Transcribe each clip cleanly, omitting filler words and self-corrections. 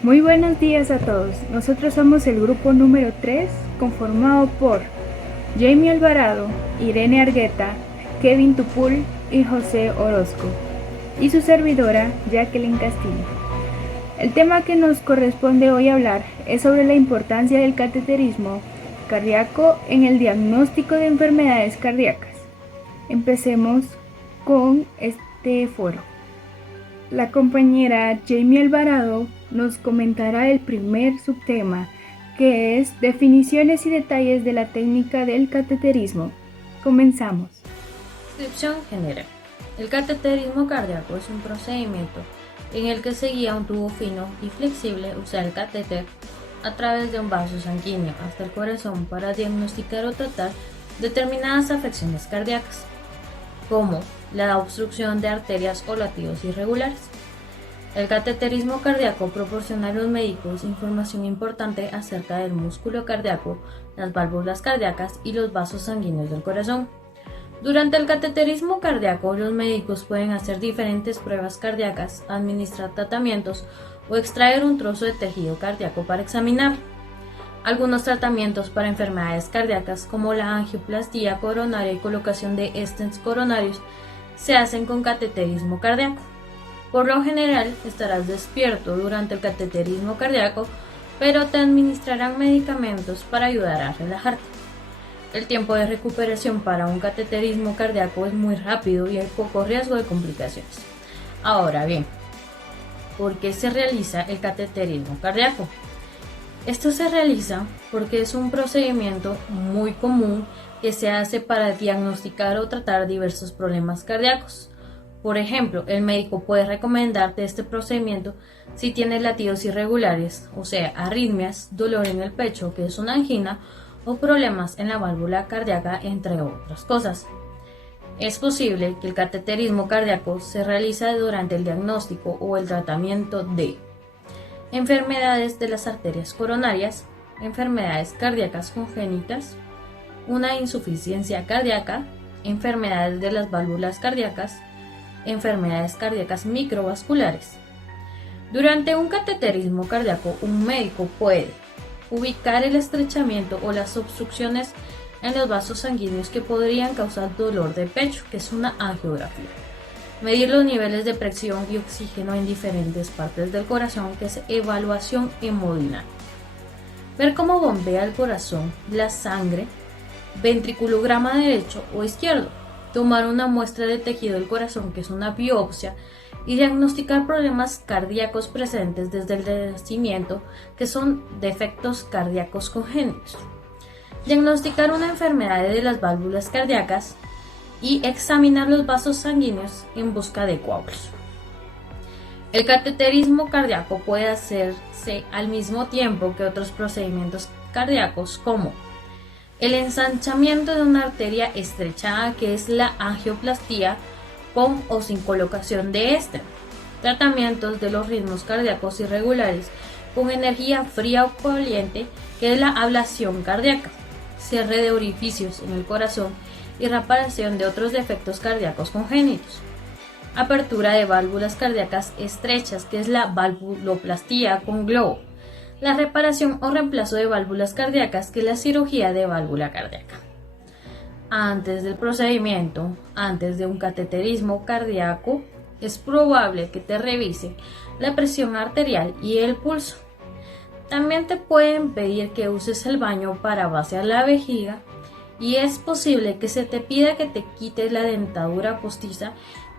Muy buenos días a todos. Nosotros somos el grupo número 3, conformado por Jamie Alvarado, Irene Argueta, Kevin Tupul y José Orozco, y su servidora Jacqueline Castillo. El tema que nos corresponde hoy hablar es sobre la importancia del cateterismo cardíaco en el diagnóstico de enfermedades cardíacas. Empecemos con este foro. La compañera Jamie Alvarado nos comentará el primer subtema, que es definiciones y detalles de la técnica del cateterismo. Comenzamos. Descripción general. El cateterismo cardíaco es un procedimiento en el que se guía un tubo fino y flexible, o sea el catéter, a través de un vaso sanguíneo hasta el corazón para diagnosticar o tratar determinadas afecciones cardíacas, como la obstrucción de arterias o latidos irregulares. El cateterismo cardíaco proporciona a los médicos información importante acerca del músculo cardíaco, las válvulas cardíacas y los vasos sanguíneos del corazón. Durante el cateterismo cardíaco, los médicos pueden hacer diferentes pruebas cardíacas, administrar tratamientos o extraer un trozo de tejido cardíaco para examinar. Algunos tratamientos para enfermedades cardíacas, como la angioplastía coronaria y colocación de stents coronarios, se hacen con cateterismo cardíaco. Por lo general, estarás despierto durante el cateterismo cardíaco, pero te administrarán medicamentos para ayudar a relajarte. El tiempo de recuperación para un cateterismo cardíaco es muy rápido y hay poco riesgo de complicaciones. Ahora bien, ¿por qué se realiza el cateterismo cardíaco? Esto se realiza porque es un procedimiento muy común que se hace para diagnosticar o tratar diversos problemas cardíacos. Por ejemplo, el médico puede recomendarte este procedimiento si tienes latidos irregulares, o sea, arritmias, dolor en el pecho, que es una angina, o problemas en la válvula cardíaca, entre otras cosas. Es posible que el cateterismo cardíaco se realice durante el diagnóstico o el tratamiento de enfermedades de las arterias coronarias, enfermedades cardíacas congénitas, una insuficiencia cardíaca, enfermedades de las válvulas cardíacas, enfermedades cardíacas microvasculares. Durante un cateterismo cardíaco, un médico puede ubicar el estrechamiento o las obstrucciones en los vasos sanguíneos que podrían causar dolor de pecho, que es una angiografía. Medir los niveles de presión y oxígeno en diferentes partes del corazón, que es evaluación hemodinâmica. Ver cómo bombea el corazón, la sangre, ventriculograma derecho o izquierdo. Tomar una muestra de tejido del corazón, que es una biopsia, y diagnosticar problemas cardíacos presentes desde el nacimiento, que son defectos cardíacos congénitos. Diagnosticar una enfermedad de las válvulas cardíacas y examinar los vasos sanguíneos en busca de coágulos. El cateterismo cardíaco puede hacerse al mismo tiempo que otros procedimientos cardíacos, como el ensanchamiento de una arteria estrechada, que es la angioplastía, con o sin colocación de stent. Tratamientos de los ritmos cardíacos irregulares con energía fría o caliente, que es la ablación cardíaca. Cierre de orificios en el corazón y reparación de otros defectos cardíacos congénitos. Apertura de válvulas cardíacas estrechas, que es la valvuloplastía con globo. La reparación o reemplazo de válvulas cardíacas, que es la cirugía de válvula cardíaca. Antes del procedimiento, antes de un cateterismo cardíaco, es probable que te revise la presión arterial y el pulso. También te pueden pedir que uses el baño para vaciar la vejiga, y es posible que se te pida que te quites la dentadura postiza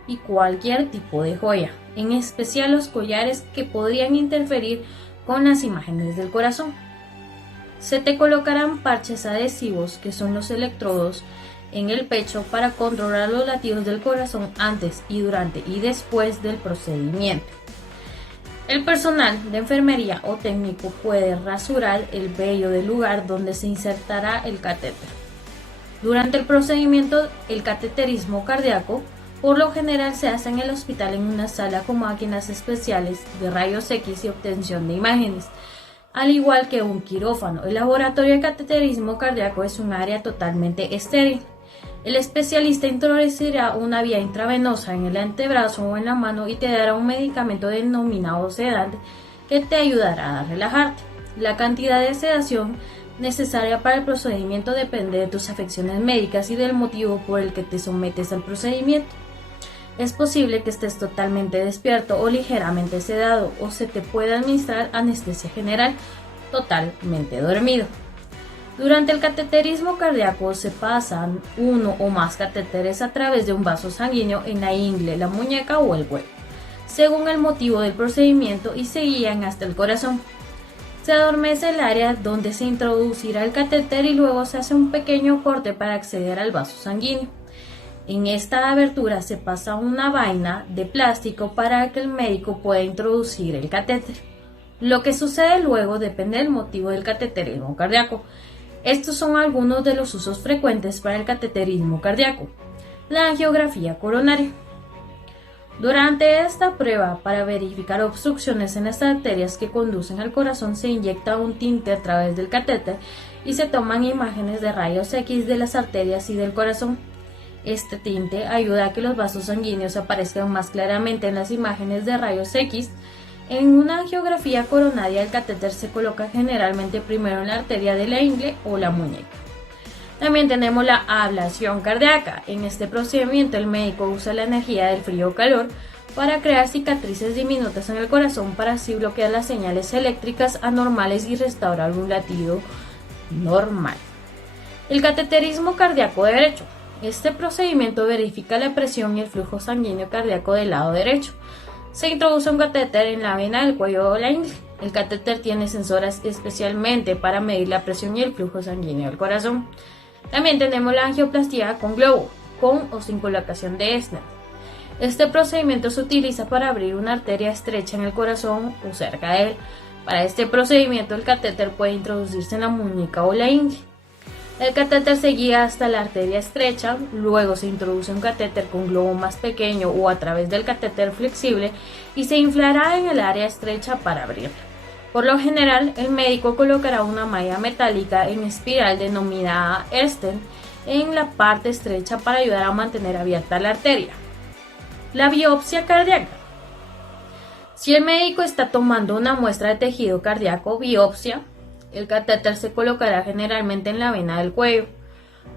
y cualquier tipo de joya, en especial los collares, que podrían interferir con las imágenes del corazón. Se te colocarán parches adhesivos, que son los electrodos, en el pecho para controlar los latidos del corazón antes y durante y después del procedimiento. El personal de enfermería o técnico puede rasurar el vello del lugar donde se insertará el catéter. Durante el procedimiento, el cateterismo cardíaco por lo general se hace en el hospital, en una sala con máquinas especiales de rayos X y obtención de imágenes, al igual que un quirófano. El laboratorio de cateterismo cardíaco es un área totalmente estéril. El especialista introducirá una vía intravenosa en el antebrazo o en la mano y te dará un medicamento denominado sedante, que te ayudará a relajarte. La cantidad de sedación necesaria para el procedimiento depende de tus afecciones médicas y del motivo por el que te sometes al procedimiento. Es posible que estés totalmente despierto o ligeramente sedado, o se te pueda administrar anestesia general totalmente dormido. Durante el cateterismo cardíaco se pasan uno o más catéteres a través de un vaso sanguíneo en la ingle, la muñeca o el huevo, según el motivo del procedimiento, y se guían hasta el corazón. Se adormece el área donde se introducirá el catéter y luego se hace un pequeño corte para acceder al vaso sanguíneo. En esta abertura se pasa una vaina de plástico para que el médico pueda introducir el catéter. Lo que sucede luego depende del motivo del cateterismo cardíaco. Estos son algunos de los usos frecuentes para el cateterismo cardíaco. La angiografía coronaria. Durante esta prueba, para verificar obstrucciones en las arterias que conducen al corazón, se inyecta un tinte a través del catéter y se toman imágenes de rayos X de las arterias y del corazón. Este tinte ayuda a que los vasos sanguíneos aparezcan más claramente en las imágenes de rayos X. En una angiografía coronaria, el catéter se coloca generalmente primero en la arteria de la ingle o la muñeca. También tenemos la ablación cardíaca. En este procedimiento, el médico usa la energía del frío o calor para crear cicatrices diminutas en el corazón, para así bloquear las señales eléctricas anormales y restaurar un latido normal. El cateterismo cardíaco derecho. Este procedimiento verifica la presión y el flujo sanguíneo cardíaco del lado derecho. Se introduce un catéter en la vena del cuello o la ingle. El catéter tiene sensores especialmente para medir la presión y el flujo sanguíneo del corazón. También tenemos la angioplastía con globo, con o sin colocación de stent. Este procedimiento se utiliza para abrir una arteria estrecha en el corazón o cerca de él. Para este procedimiento, el catéter puede introducirse en la muñeca o la ingle. El catéter se guía hasta la arteria estrecha, luego se introduce un catéter con globo más pequeño o a través del catéter flexible y se inflará en el área estrecha para abrirla. Por lo general, el médico colocará una malla metálica en espiral denominada stent en la parte estrecha para ayudar a mantener abierta la arteria. La biopsia cardíaca. Si el médico está tomando una muestra de tejido cardíaco, biopsia, el catéter se colocará generalmente en la vena del cuello,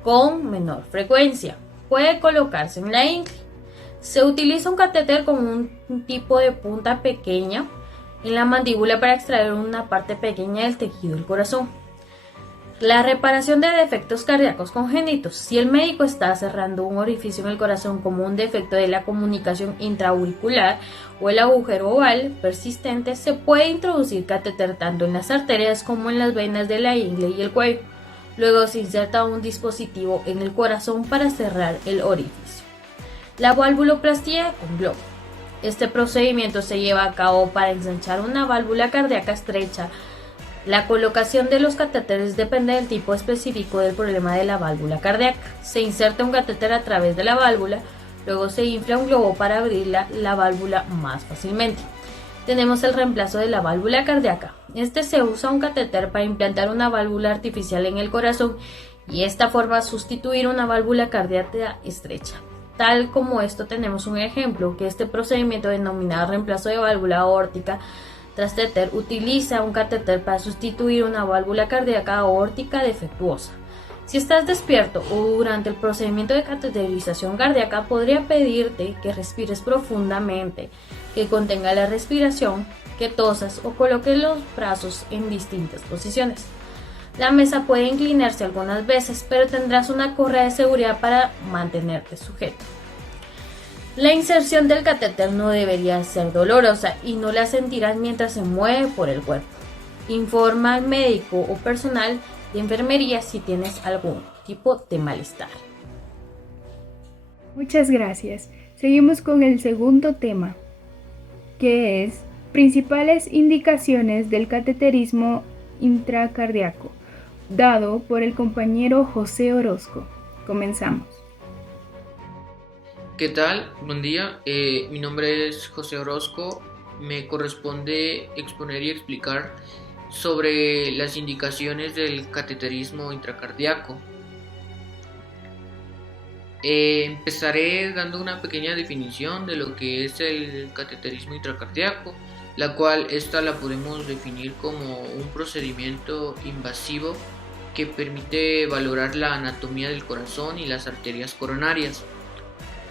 con menor frecuencia. Puede colocarse en la ingle. Se utiliza un catéter con un tipo de punta pequeña en la mandíbula para extraer una parte pequeña del tejido del corazón. La reparación de defectos cardíacos congénitos. Si el médico está cerrando un orificio en el corazón como un defecto de la comunicación intraauricular o el agujero oval persistente, se puede introducir catéter tanto en las arterias como en las venas de la ingle y el cuello. Luego se inserta un dispositivo en el corazón para cerrar el orificio. La valvuloplastía con globo. Este procedimiento se lleva a cabo para ensanchar una válvula cardíaca estrecha. La colocación de los catéteres depende del tipo específico del problema de la válvula cardíaca. Se inserta un catéter a través de la válvula, luego se infla un globo para abrir la válvula más fácilmente. Tenemos el reemplazo de la válvula cardíaca. Se usa un catéter para implantar una válvula artificial en el corazón y esta forma sustituir una válvula cardíaca estrecha. Tal como esto tenemos un ejemplo, que este procedimiento denominado reemplazo de válvula aórtica Trasteter utiliza un catéter para sustituir una válvula cardíaca aórtica defectuosa. Si estás despierto o durante el procedimiento de cateterización cardíaca, podría pedirte que respires profundamente, que contenga la respiración, que tosas o coloques los brazos en distintas posiciones. La mesa puede inclinarse algunas veces, pero tendrás una correa de seguridad para mantenerte sujeto. La inserción del catéter no debería ser dolorosa y no la sentirás mientras se mueve por el cuerpo. Informa al médico o personal de enfermería si tienes algún tipo de malestar. Muchas gracias. Seguimos con el segundo tema, que es principales indicaciones del cateterismo intracardíaco, dado por el compañero José Orozco. Comenzamos. ¿Qué tal? Buen día. Mi nombre es José Orozco. Me corresponde exponer y explicar sobre las indicaciones del cateterismo intracardíaco. Empezaré dando una pequeña definición de lo que es el cateterismo intracardíaco. la cual la podemos definir como un procedimiento invasivo que permite valorar la anatomía del corazón y las arterias coronarias.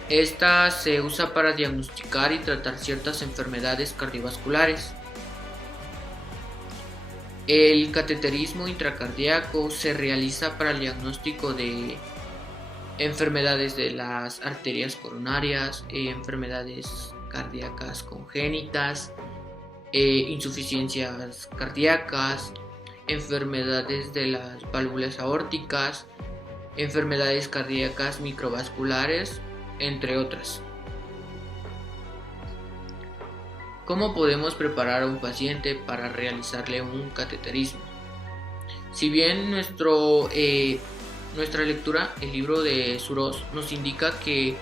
Esta se usa para diagnosticar y tratar ciertas enfermedades cardiovasculares. El cateterismo intracardíaco se realiza para el diagnóstico de enfermedades de las arterias coronarias, enfermedades cardíacas congénitas, insuficiencias cardíacas, enfermedades de las válvulas aórticas, enfermedades cardíacas microvasculares, entre otras. ¿Cómo podemos preparar a un paciente para realizarle un cateterismo? Si bien nuestra lectura, el libro de Suros, nos indica que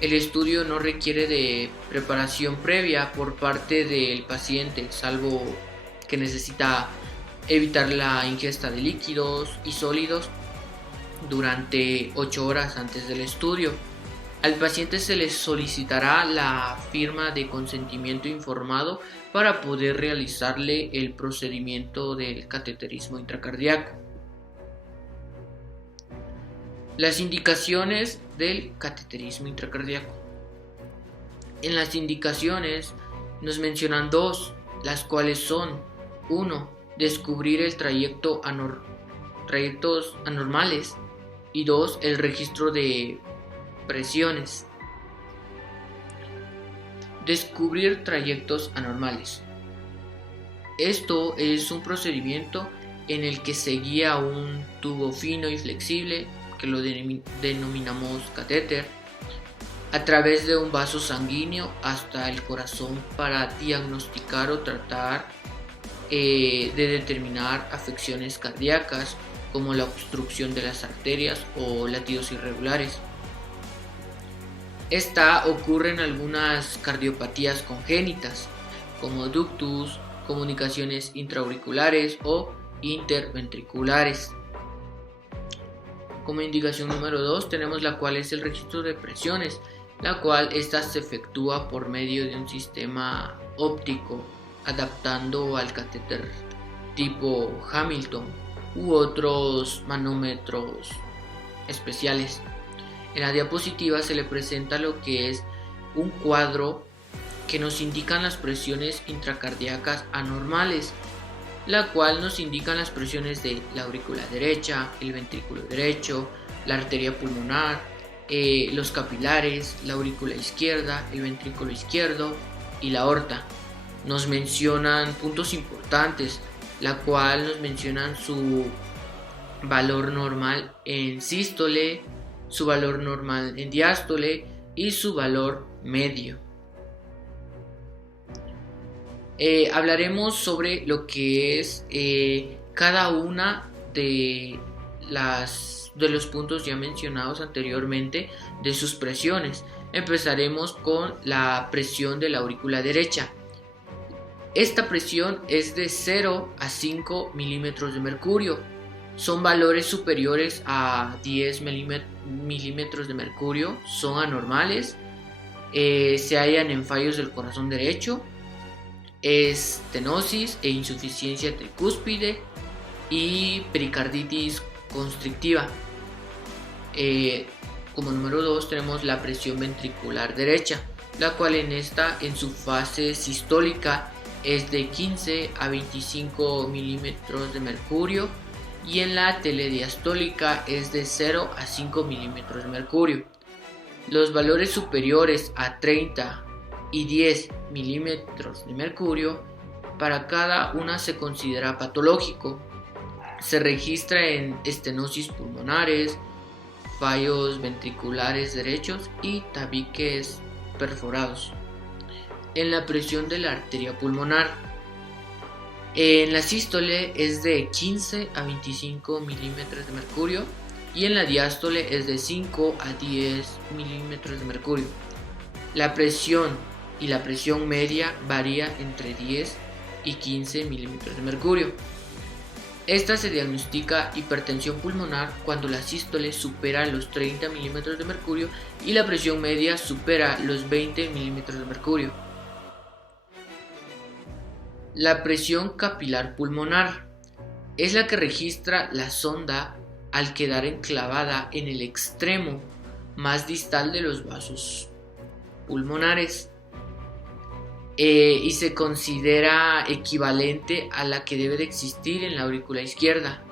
el estudio no requiere de preparación previa por parte del paciente, salvo que necesita evitar la ingesta de líquidos y sólidos durante 8 horas antes del estudio. Al paciente se le solicitará la firma de consentimiento informado para poder realizarle el procedimiento del cateterismo intracardíaco. Las indicaciones del cateterismo intracardíaco. En las indicaciones nos mencionan dos, las cuales son: 1. Descubrir el trayectos anormales, y 2. El registro de presiones. Descubrir trayectos anormales. Esto es un procedimiento en el que se guía un tubo fino y flexible, que lo denominamos catéter, a través de un vaso sanguíneo hasta el corazón para diagnosticar o tratar de determinar afecciones cardíacas como la obstrucción de las arterias o latidos irregulares. Esta ocurre en algunas cardiopatías congénitas como ductus, comunicaciones intraauriculares o interventriculares. Como indicación número 2 tenemos la cual es el registro de presiones, la cual esta se efectúa por medio de un sistema óptico adaptando al catéter tipo Hamilton u otros manómetros especiales. En la diapositiva se le presenta lo que es un cuadro que nos indican las presiones intracardíacas anormales, la cual nos indican las presiones de la aurícula derecha, el ventrículo derecho, la arteria pulmonar, los capilares, la aurícula izquierda, el ventrículo izquierdo y la aorta. Nos mencionan puntos importantes, la cual nos mencionan su valor normal en sístole, su valor normal en diástole y su valor medio. Hablaremos sobre lo que es cada una de los puntos ya mencionados anteriormente de sus presiones. Empezaremos con la presión de la aurícula derecha. Esta presión es de 0 a 5 milímetros de mercurio. Son valores superiores a 10 milímetros de mercurio, son anormales, se hallan en fallos del corazón derecho, estenosis e insuficiencia tricúspide y pericarditis constrictiva. Como número 2 tenemos la presión ventricular derecha, la cual en su fase sistólica es de 15 a 25 milímetros de mercurio, y en la telediastólica es de 0 a 5 milímetros de mercurio. Los valores superiores a 30 y 10 milímetros de mercurio, para cada una se considera patológico. Se registra en estenosis pulmonares, fallos ventriculares derechos y tabiques perforados. En la presión de la arteria pulmonar, en la sístole es de 15 a 25 milímetros de mercurio y en la diástole es de 5 a 10 milímetros de mercurio. La presión y la presión media varía entre 10 y 15 milímetros de mercurio. Esta se diagnostica hipertensión pulmonar cuando la sístole supera los 30 milímetros de mercurio y la presión media supera los 20 milímetros de mercurio. La presión capilar pulmonar es la que registra la sonda al quedar enclavada en el extremo más distal de los vasos pulmonares y se considera equivalente a la que debe de existir en la aurícula izquierda.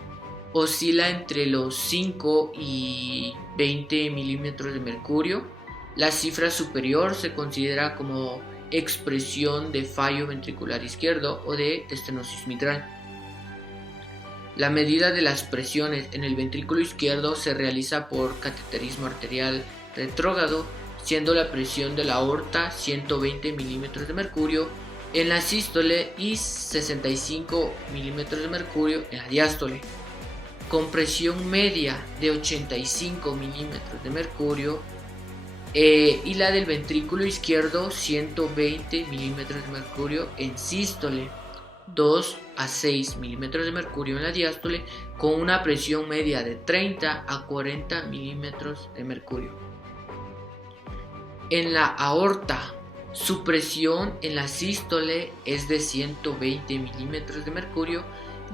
Oscila entre los 5 y 20 milímetros de mercurio. La cifra superior se considera como expresión de fallo ventricular izquierdo o de estenosis mitral. La medida de las presiones en el ventrículo izquierdo se realiza por cateterismo arterial retrógrado, siendo la presión de la aorta 120 milímetros de mercurio en la sístole y 65 milímetros de mercurio en la diástole, con presión media de 85 milímetros de mercurio y la del ventrículo izquierdo 120 milímetros de mercurio en sístole, 2 a 6 milímetros de mercurio en la diástole, con una presión media de 30 a 40 milímetros de mercurio. En la aorta, su presión en la sístole es de 120 milímetros de mercurio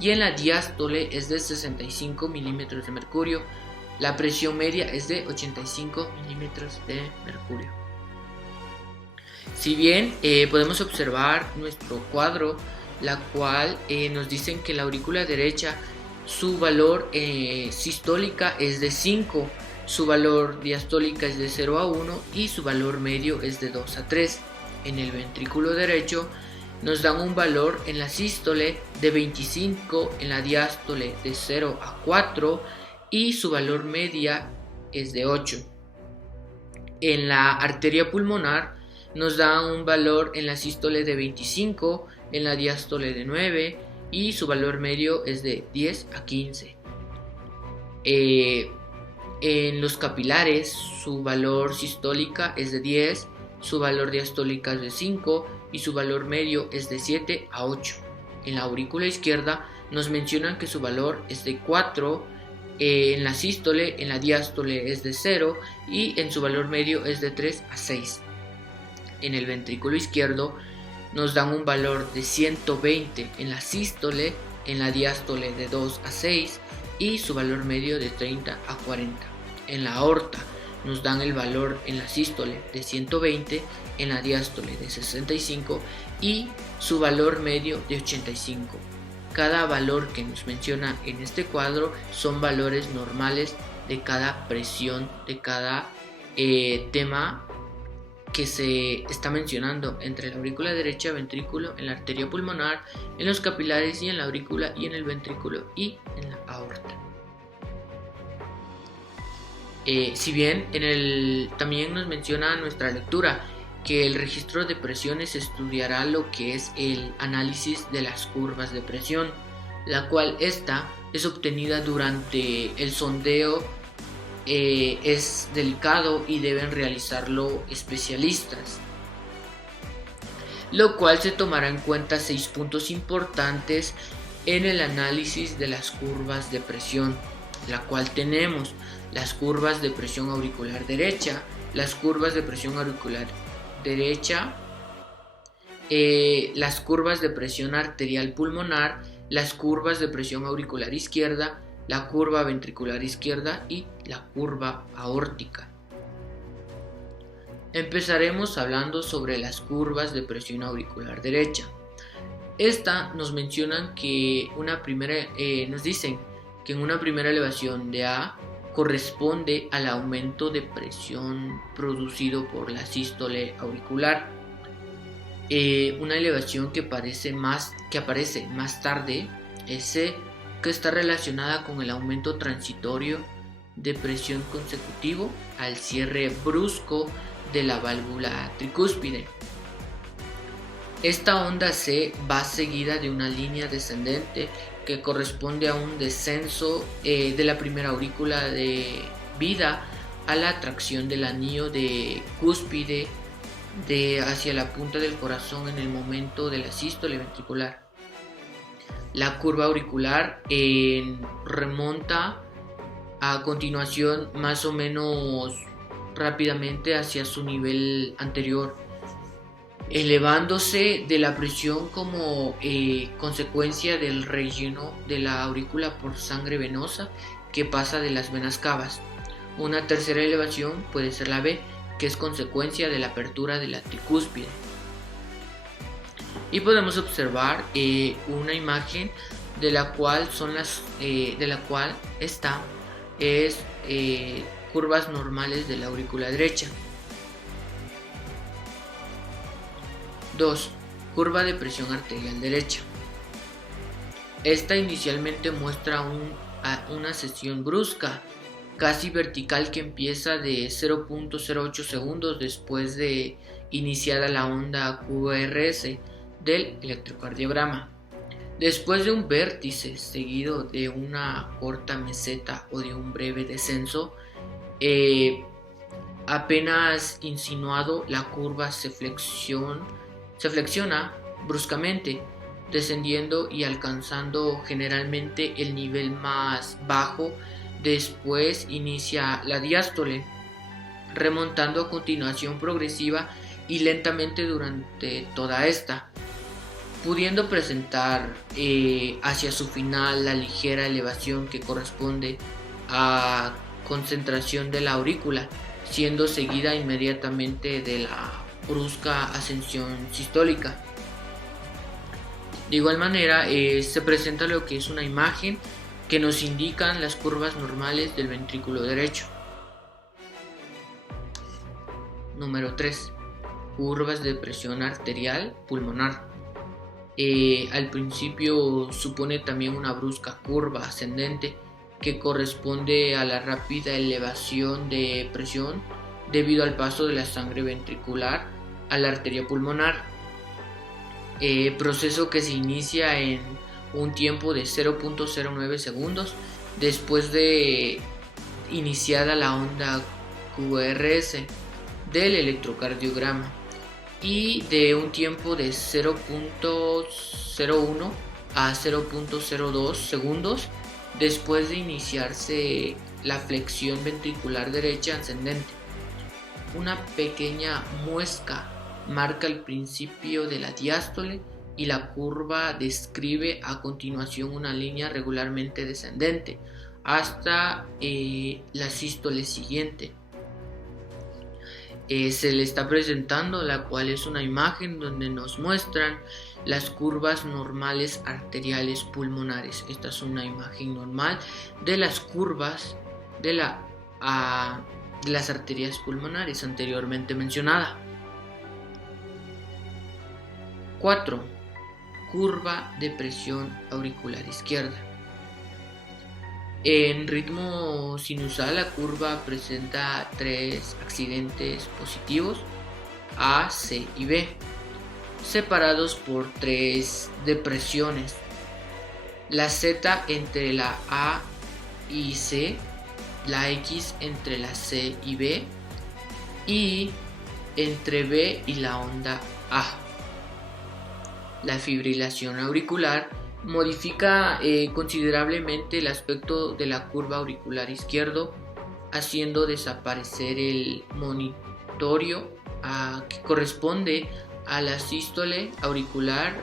y en la diástole es de 65 milímetros de mercurio. La presión media es de 85 milímetros de mercurio. Si bien podemos observar nuestro cuadro, la cual nos dicen que la aurícula derecha, su valor sistólica es de 5, su valor diastólica es de 0 a 1 y su valor medio es de 2 a 3. En el ventrículo derecho nos dan un valor en la sístole de 25, en la diástole de 0 a 4 y su valor media es de 8. En la arteria pulmonar nos da un valor en la sístole de 25, en la diástole de 9 y su valor medio es de 10 a 15. En los capilares su valor sistólica es de 10, su valor diastólica es de 5 y su valor medio es de 7 a 8. En la aurícula izquierda nos mencionan que su valor es de 4, en la sístole, en la diástole es de 0 y en su valor medio es de 3 a 6. En el ventrículo izquierdo nos dan un valor de 120 en la sístole, en la diástole de 2 a 6 y su valor medio de 30 a 40. En la aorta nos dan el valor en la sístole de 120, en la diástole de 65 y su valor medio de 85. Cada valor que nos menciona en este cuadro son valores normales de cada presión, de cada tema que se está mencionando entre la aurícula derecha, ventrículo, en la arteria pulmonar, en los capilares y en la aurícula y en el ventrículo y en la aorta. Si bien también nos menciona nuestra lectura que el registro de presiones estudiará lo que es el análisis de las curvas de presión, la cual esta es obtenida durante el sondeo. Es delicado y deben realizarlo especialistas, lo cual se tomará en cuenta 6 puntos importantes en el análisis de las curvas de presión, la cual tenemos las curvas de presión auricular derecha, las curvas de presión auricular derecha, las curvas de presión arterial pulmonar, las curvas de presión auricular izquierda, la curva ventricular izquierda y la curva aórtica. Empezaremos hablando sobre las curvas de presión auricular derecha. Esta nos mencionan que nos dicen que en una primera elevación de A corresponde al aumento de presión producido por la sístole auricular. Una elevación que aparece más tarde es C, que está relacionada con el aumento transitorio de presión consecutivo al cierre brusco de la válvula tricúspide. Esta onda C va seguida de una línea descendente que corresponde a un descenso de la primera aurícula de vida a la tracción del anillo de cúspide hacia la punta del corazón en el momento de la sístole ventricular. La curva auricular remonta a continuación más o menos rápidamente hacia su nivel anterior. elevándose de la presión como consecuencia del relleno de la aurícula por sangre venosa que pasa de las venas cavas. Una tercera elevación puede ser la B, que es consecuencia de la apertura de la tricúspide. Y podemos observar una imagen de la cual curvas normales de la aurícula derecha. 2. Curva de presión arterial derecha. Esta inicialmente muestra una sección brusca, casi vertical, que empieza de 0.08 segundos después de iniciada la onda QRS del electrocardiograma. Después de un vértice seguido de una corta meseta o de un breve descenso, apenas insinuado, la curva se flexiona bruscamente, descendiendo y alcanzando generalmente el nivel más bajo. Después inicia la diástole, remontando a continuación progresiva y lentamente durante toda esta, pudiendo presentar hacia su final la ligera elevación que corresponde a concentración de la aurícula, siendo seguida inmediatamente de la brusca ascensión sistólica. De igual manera, se presenta lo que es una imagen que nos indican las curvas normales del ventrículo derecho. Número 3. Curvas de presión arterial pulmonar. Al principio supone también una brusca curva ascendente que corresponde a la rápida elevación de presión debido al paso de la sangre ventricular a la arteria pulmonar, proceso que se inicia en un tiempo de 0.09 segundos después de iniciada la onda QRS del electrocardiograma y de un tiempo de 0.01 a 0.02 segundos después de iniciarse la flexión ventricular derecha ascendente. Una pequeña muesca marca el principio de la diástole y la curva describe a continuación una línea regularmente descendente hasta la sístole siguiente. Se le está presentando, la cual es una imagen donde nos muestran las curvas normales arteriales pulmonares. Esta es una imagen normal de las curvas de las arterias pulmonares anteriormente mencionada. 4. Curva de presión auricular izquierda. En ritmo sinusal, la curva presenta 3 accidentes positivos, A, C y B, separados por 3 depresiones. La Z entre la A y C, la X entre la C y B, y entre B y la onda A. La fibrilación auricular modifica considerablemente el aspecto de la curva auricular izquierdo, haciendo desaparecer el monitorio que corresponde a la sístole auricular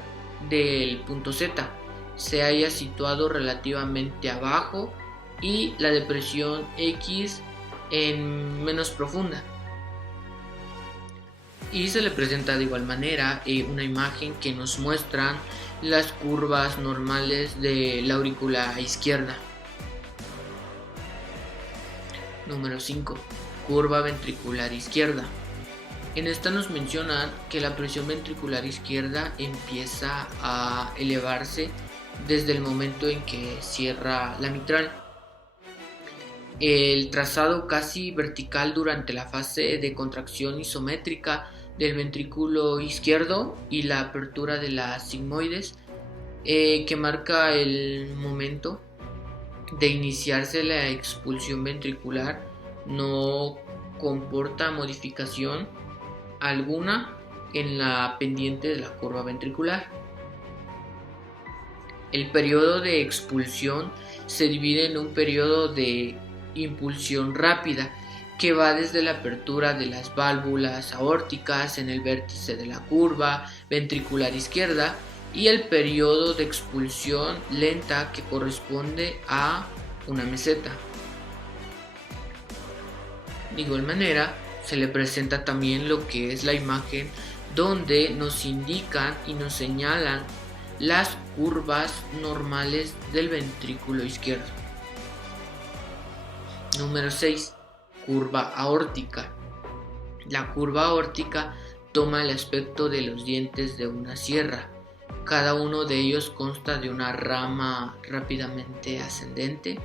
del punto Z. Se halla situado relativamente abajo y la depresión X en menos profunda. Y se le presenta de igual manera una imagen que nos muestran las curvas normales de la aurícula izquierda. Número 5. Curva ventricular izquierda. En esta nos mencionan que la presión ventricular izquierda empieza a elevarse desde el momento en que cierra la mitral. El trazado casi vertical durante la fase de contracción isométrica del ventrículo izquierdo y la apertura de las sigmoides que marca el momento de iniciarse la expulsión ventricular no comporta modificación alguna en la pendiente de la curva ventricular. El periodo de expulsión se divide en un periodo de impulsión rápida que va desde la apertura de las válvulas aórticas en el vértice de la curva ventricular izquierda y el periodo de expulsión lenta que corresponde a una meseta. De igual manera, se le presenta también lo que es la imagen donde nos indican y nos señalan las curvas normales del ventrículo izquierdo. Número 6. Curva aórtica. La curva aórtica toma el aspecto de los dientes de una sierra. Cada uno de ellos consta de una rama rápidamente ascendente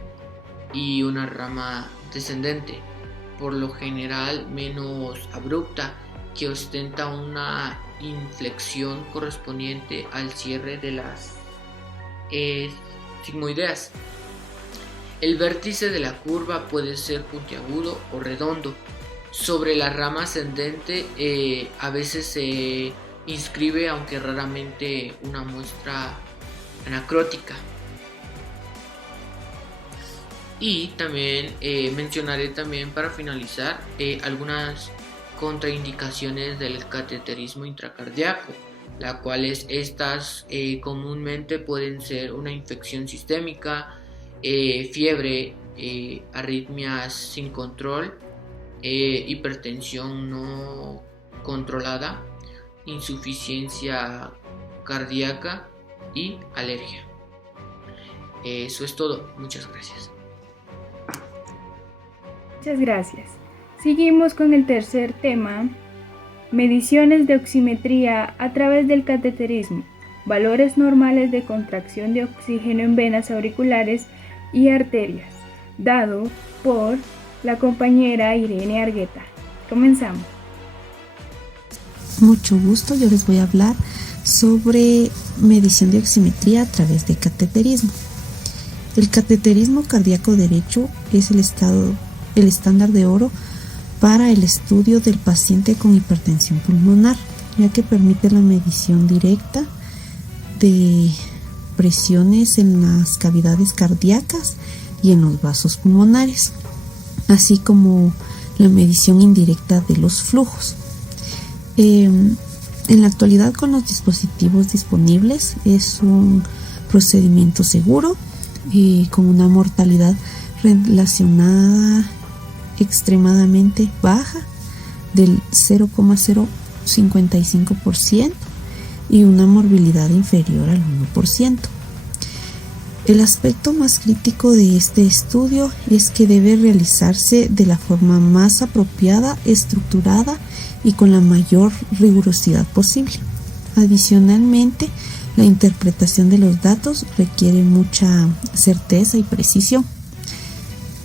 y una rama descendente, por lo general menos abrupta, que ostenta una inflexión correspondiente al cierre de las sigmoideas. El vértice de la curva puede ser puntiagudo o redondo. Sobre la rama ascendente a veces se inscribe, aunque raramente, una muestra anacrótica. Y también mencionaré también para finalizar algunas contraindicaciones del cateterismo intracardíaco, las cuales estas comúnmente pueden ser una infección sistémica, fiebre, arritmias sin control, hipertensión no controlada, insuficiencia cardíaca y alergia. Eso es todo. Muchas gracias. Muchas gracias. Seguimos con el tercer tema: mediciones de oximetría a través del cateterismo, valores normales de contracción de oxígeno en venas auriculares y arterias, dado por la compañera Irene Argueta. Comenzamos. Mucho gusto, yo les voy a hablar sobre medición de oximetría a través de cateterismo. El cateterismo cardíaco derecho es el estándar de oro para el estudio del paciente con hipertensión pulmonar, ya que permite la medición directa de presiones en las cavidades cardíacas y en los vasos pulmonares, así como la medición indirecta de los flujos. En la actualidad, con los dispositivos disponibles, es un procedimiento seguro y con una mortalidad relacionada extremadamente baja del 0,055% y una morbilidad inferior al 1%. El aspecto más crítico de este estudio es que debe realizarse de la forma más apropiada, estructurada y con la mayor rigurosidad posible. Adicionalmente, la interpretación de los datos requiere mucha certeza y precisión.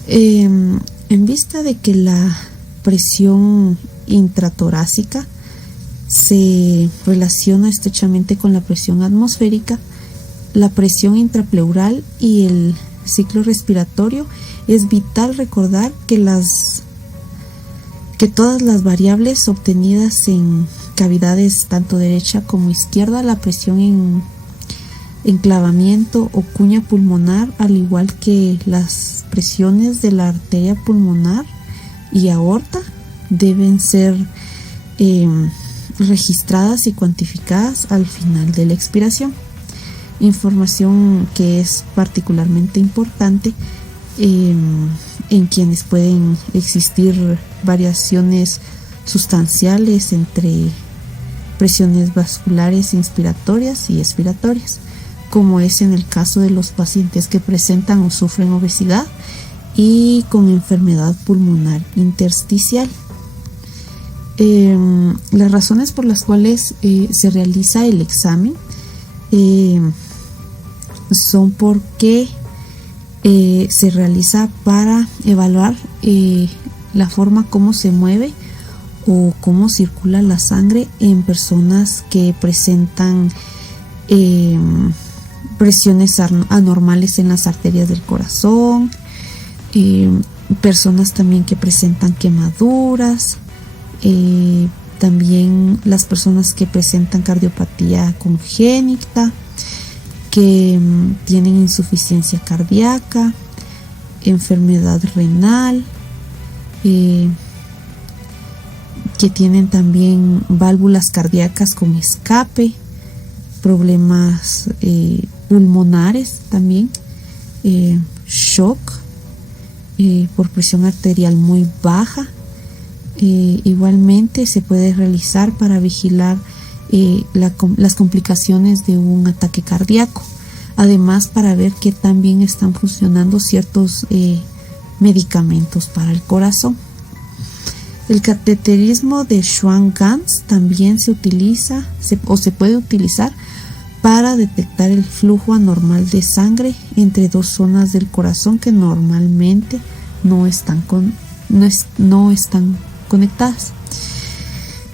En vista de que la presión intratorácica se relaciona estrechamente con la presión atmosférica, la presión intrapleural y el ciclo respiratorio, es vital recordar que todas las variables obtenidas en cavidades tanto derecha como izquierda, la presión en enclavamiento o cuña pulmonar, al igual que las presiones de la arteria pulmonar y aorta, deben ser registradas y cuantificadas al final de la expiración. Información que es particularmente importante en quienes pueden existir variaciones sustanciales entre presiones vasculares inspiratorias y expiratorias, como es en el caso de los pacientes que presentan o sufren obesidad y con enfermedad pulmonar intersticial. Las razones por las cuales se realiza el examen son porque se realiza para evaluar la forma como se mueve o cómo circula la sangre en personas que presentan presiones anormales en las arterias del corazón, personas también que presentan quemaduras, también las personas que presentan cardiopatía congénita, que tienen insuficiencia cardíaca, enfermedad renal, que tienen también válvulas cardíacas con escape, problemas pulmonares también, shock por presión arterial muy baja. Igualmente se puede realizar para vigilar las complicaciones de un ataque cardíaco, además para ver que también están funcionando ciertos medicamentos para el corazón. El cateterismo de Schwann-Ganz también se utiliza se puede utilizar para detectar el flujo anormal de sangre entre dos zonas del corazón que normalmente no están conectadas.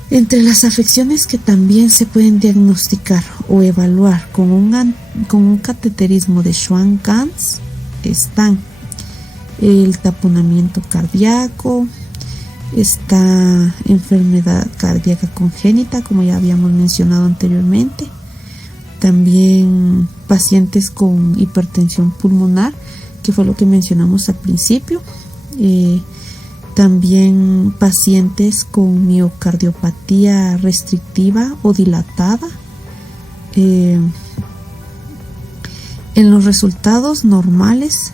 Entre las afecciones que también se pueden diagnosticar o evaluar con un cateterismo de Schwann-Ganz están el taponamiento cardíaco, esta enfermedad cardíaca congénita, como ya habíamos mencionado anteriormente, también pacientes con hipertensión pulmonar, que fue lo que mencionamos al principio, también pacientes con miocardiopatía restrictiva o dilatada. En los resultados normales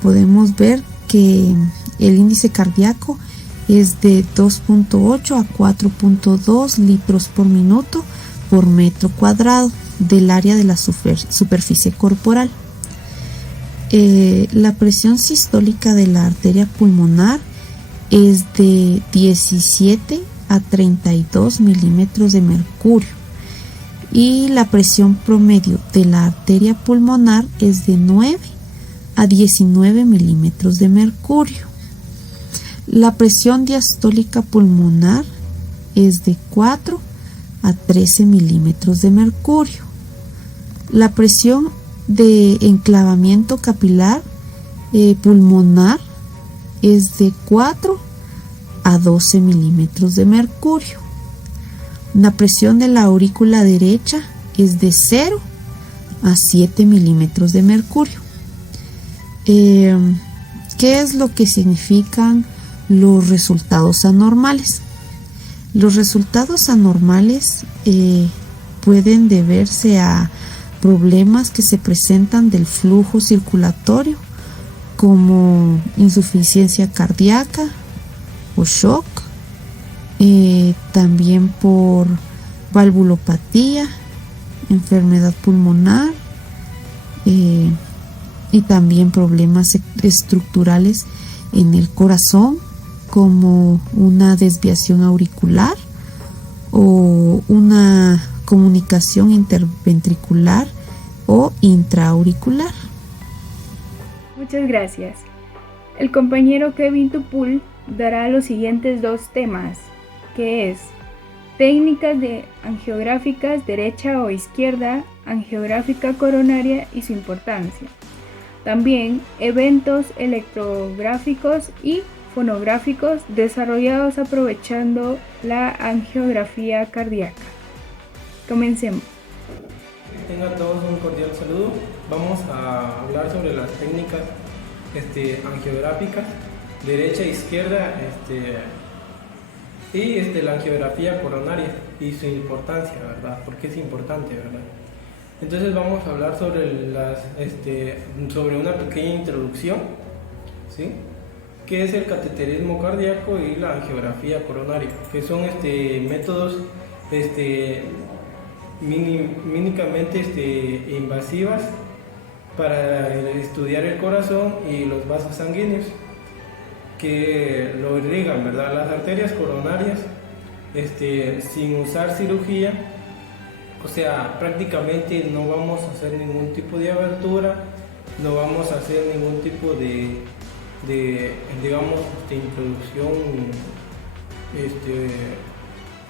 podemos ver que el índice cardíaco es de 2.8 a 4.2 litros por minuto por metro cuadrado del área de la superficie corporal. La presión sistólica de la arteria pulmonar es de 17 a 32 milímetros de mercurio y la presión promedio de la arteria pulmonar es de 9 a 19 milímetros de mercurio. La presión diastólica pulmonar es de 4 a 13 milímetros de mercurio. La presión de enclavamiento capilar pulmonar es de 4 a 12 milímetros de mercurio. La presión de la aurícula derecha es de 0 a 7 milímetros de mercurio. ¿Qué es lo que significan los resultados anormales? Los resultados anormales pueden deberse a problemas que se presentan del flujo circulatorio, como insuficiencia cardíaca o shock, también por valvulopatía, enfermedad pulmonar, y también problemas estructurales en el corazón, como una desviación auricular o una comunicación interventricular o intraauricular. Muchas gracias. El compañero Kevin Tupul dará los siguientes dos temas, que es técnicas de angiográficas derecha o izquierda, angiográfica coronaria y su importancia. También eventos electrográficos y fonográficos desarrollados aprovechando la angiografía cardíaca. Comencemos. Tengan todos un cordial saludo. Vamos a hablar sobre las técnicas angiográficas, derecha e izquierda, y la angiografía coronaria y su importancia, ¿verdad? Porque es importante, ¿verdad? Entonces vamos a hablar sobre sobre una pequeña introducción, ¿sí? Que es el cateterismo cardíaco y la angiografía coronaria, que son métodos mínimamente invasivas para estudiar el corazón y los vasos sanguíneos que lo irrigan, ¿verdad? Las arterias coronarias, sin usar cirugía, o sea, prácticamente no vamos a hacer ningún tipo de abertura, no vamos a hacer ningún tipo de introducción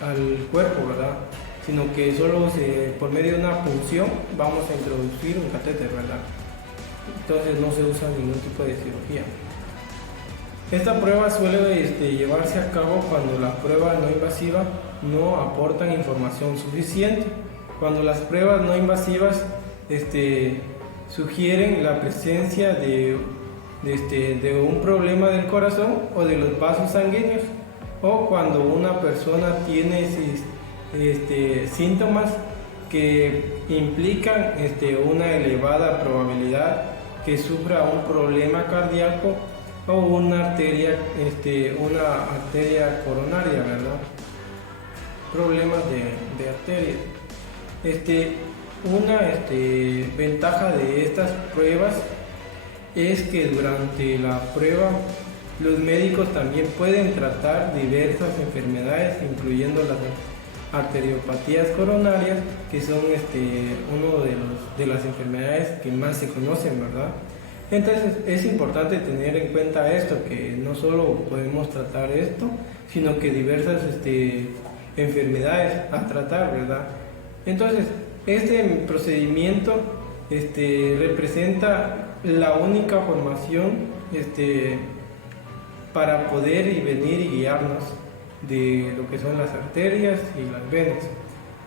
al cuerpo, ¿verdad? Sino que solo por medio de una punción vamos a introducir un catéter, ¿verdad? Entonces no se usa ningún tipo de cirugía. Esta prueba suele llevarse a cabo cuando las pruebas no invasivas no aportan información suficiente. Cuando las pruebas no invasivas sugieren la presencia de de un problema del corazón o de los vasos sanguíneos, o cuando una persona tiene síntomas que implican una elevada probabilidad que sufra un problema cardíaco o una arteria coronaria, ¿verdad? Problemas de arterias. Una ventaja de estas pruebas es que durante la prueba los médicos también pueden tratar diversas enfermedades, incluyendo las arteriopatías coronarias, que son uno de las enfermedades que más se conocen, ¿verdad? Entonces es importante tener en cuenta esto, que no solo podemos tratar esto, sino que diversas enfermedades a tratar, ¿verdad? Entonces este procedimiento representa la única formación para poder venir y guiarnos de lo que son las arterias y las venas.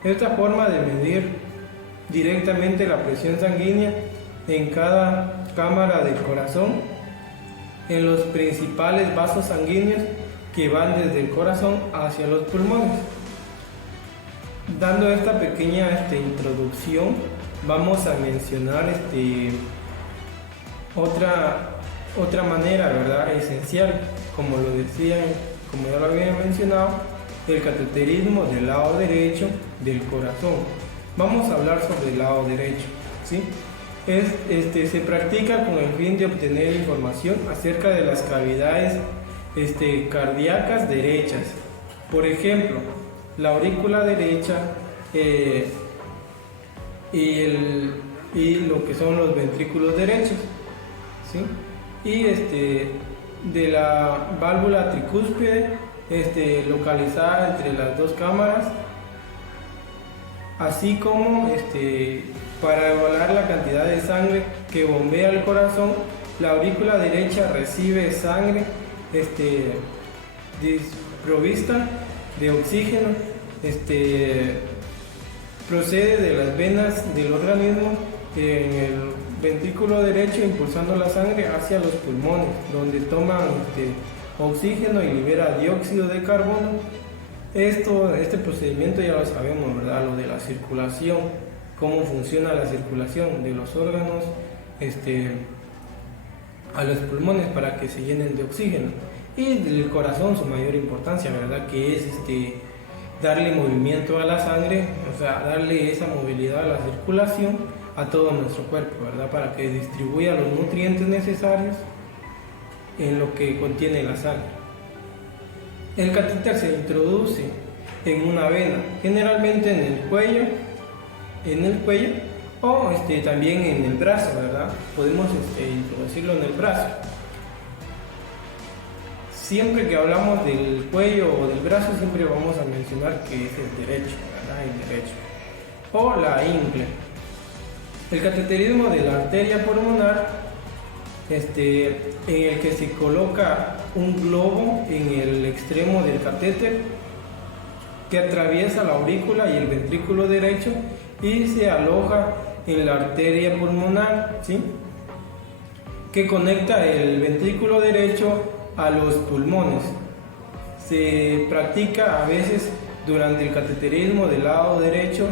Esta forma de medir directamente la presión sanguínea en cada cámara del corazón, en los principales vasos sanguíneos que van desde el corazón hacia los pulmones. Dando esta pequeña introducción, vamos a mencionar otra manera, ¿verdad?, esencial, como ya lo había mencionado, el cateterismo del lado derecho del corazón. Vamos a hablar sobre el lado derecho, ¿sí? Se practica con el fin de obtener información acerca de las cavidades cardíacas derechas. Por ejemplo, la aurícula derecha y lo que son los ventrículos derechos, ¿sí? Y de la válvula tricúspide localizada entre las dos cámaras, así como para evaluar la cantidad de sangre que bombea el corazón. La aurícula derecha recibe sangre desprovista de oxígeno, procede de las venas del organismo en el ventrículo derecho, impulsando la sangre hacia los pulmones, donde toman oxígeno y libera dióxido de carbono. Este procedimiento ya lo sabemos, ¿verdad? Lo de la circulación, cómo funciona la circulación de los órganos a los pulmones para que se llenen de oxígeno. Y del corazón, su mayor importancia, ¿verdad?, que es darle movimiento a la sangre, o sea, darle esa movilidad a la circulación a todo nuestro cuerpo, ¿verdad?, para que distribuya los nutrientes necesarios en lo que contiene la sangre. El catéter se introduce en una vena, generalmente en el cuello o también en el brazo, ¿verdad? Podemos introducirlo en el brazo. Siempre que hablamos del cuello o del brazo, siempre vamos a mencionar que es el derecho, ¿verdad? El derecho. O la ingle. El cateterismo de la arteria pulmonar, en el que se coloca un globo en el extremo del catéter que atraviesa la aurícula y el ventrículo derecho y se aloja en la arteria pulmonar, ¿sí?, que conecta el ventrículo derecho a los pulmones. Se practica a veces durante el cateterismo del lado derecho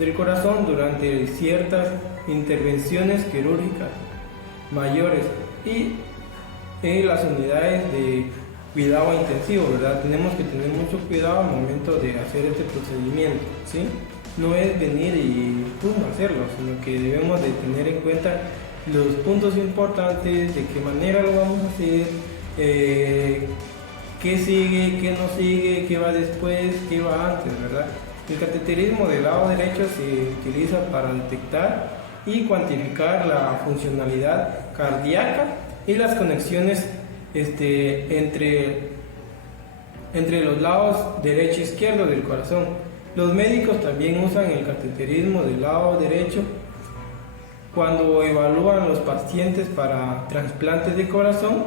del corazón durante ciertas intervenciones quirúrgicas mayores y en las unidades de cuidado intensivo, ¿verdad? Tenemos que tener mucho cuidado al momento de hacer este procedimiento, ¿sí? No es venir y hacerlo, sino que debemos de tener en cuenta los puntos importantes, de qué manera lo vamos a hacer, qué sigue, qué no sigue, qué va después, qué va antes, ¿verdad? El cateterismo del lado derecho se utiliza para detectar y cuantificar la funcionalidad cardíaca y las conexiones entre los lados derecho e izquierdo del corazón. Los médicos también usan el cateterismo del lado derecho cuando evalúan los pacientes para trasplantes de corazón,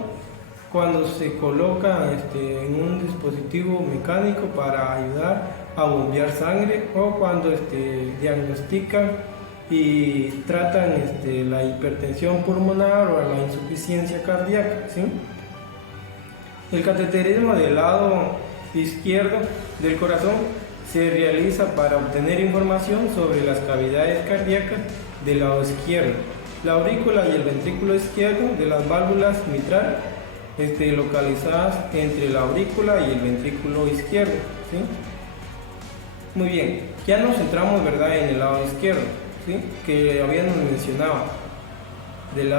cuando se coloca en un dispositivo mecánico para ayudar a bombear sangre, o cuando diagnostican y tratan la hipertensión pulmonar o la insuficiencia cardíaca, ¿sí? El cateterismo del lado izquierdo del corazón se realiza para obtener información sobre las cavidades cardíacas del lado izquierdo, la aurícula y el ventrículo izquierdo de las válvulas mitral localizadas entre la aurícula y el ventrículo izquierdo, ¿sí? Muy bien, ya nos centramos, ¿verdad?, en el lado izquierdo, ¿sí?, que habíamos mencionado, del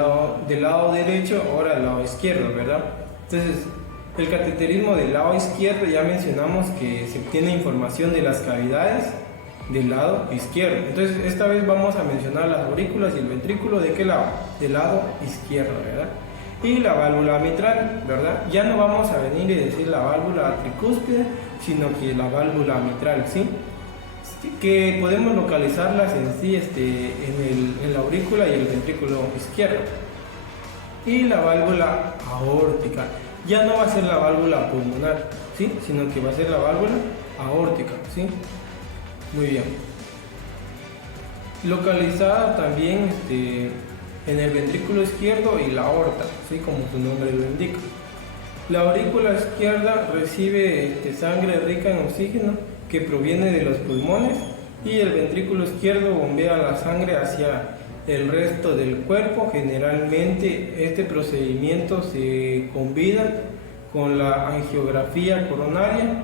lado derecho, ahora el lado izquierdo, ¿verdad? Entonces, el cateterismo del lado izquierdo ya mencionamos que se obtiene información de las cavidades del lado izquierdo. Entonces, esta vez vamos a mencionar las aurículas y el ventrículo. ¿De qué lado? Del lado izquierdo, ¿verdad? Y la válvula mitral, ¿verdad? Ya no vamos a venir y decir la válvula tricúspide, sino que la válvula mitral, ¿sí? Que podemos localizarlas en sí en la aurícula y el ventrículo izquierdo. Y la válvula aórtica ya no va a ser la válvula pulmonar, ¿sí?, sino que va a ser la válvula aórtica, ¿sí? Muy bien. Localizada también en el ventrículo izquierdo y la aorta, ¿sí?, como su nombre lo indica. La aurícula izquierda recibe sangre rica en oxígeno que proviene de los pulmones, y el ventrículo izquierdo bombea la sangre hacia el resto del cuerpo. Generalmente este procedimiento se combina con la angiografía coronaria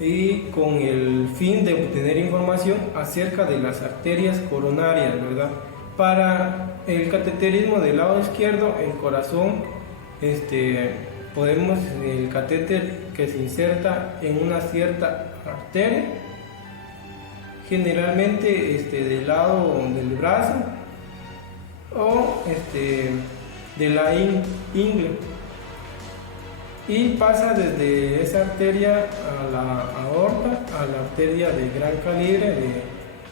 y con el fin de obtener información acerca de las arterias coronarias, ¿verdad? Para el cateterismo del lado izquierdo, el corazón, podemos, el catéter que se inserta en una cierta arteria, generalmente del lado del brazo o de la ingle, y pasa desde esa arteria a la aorta, a la arteria de gran calibre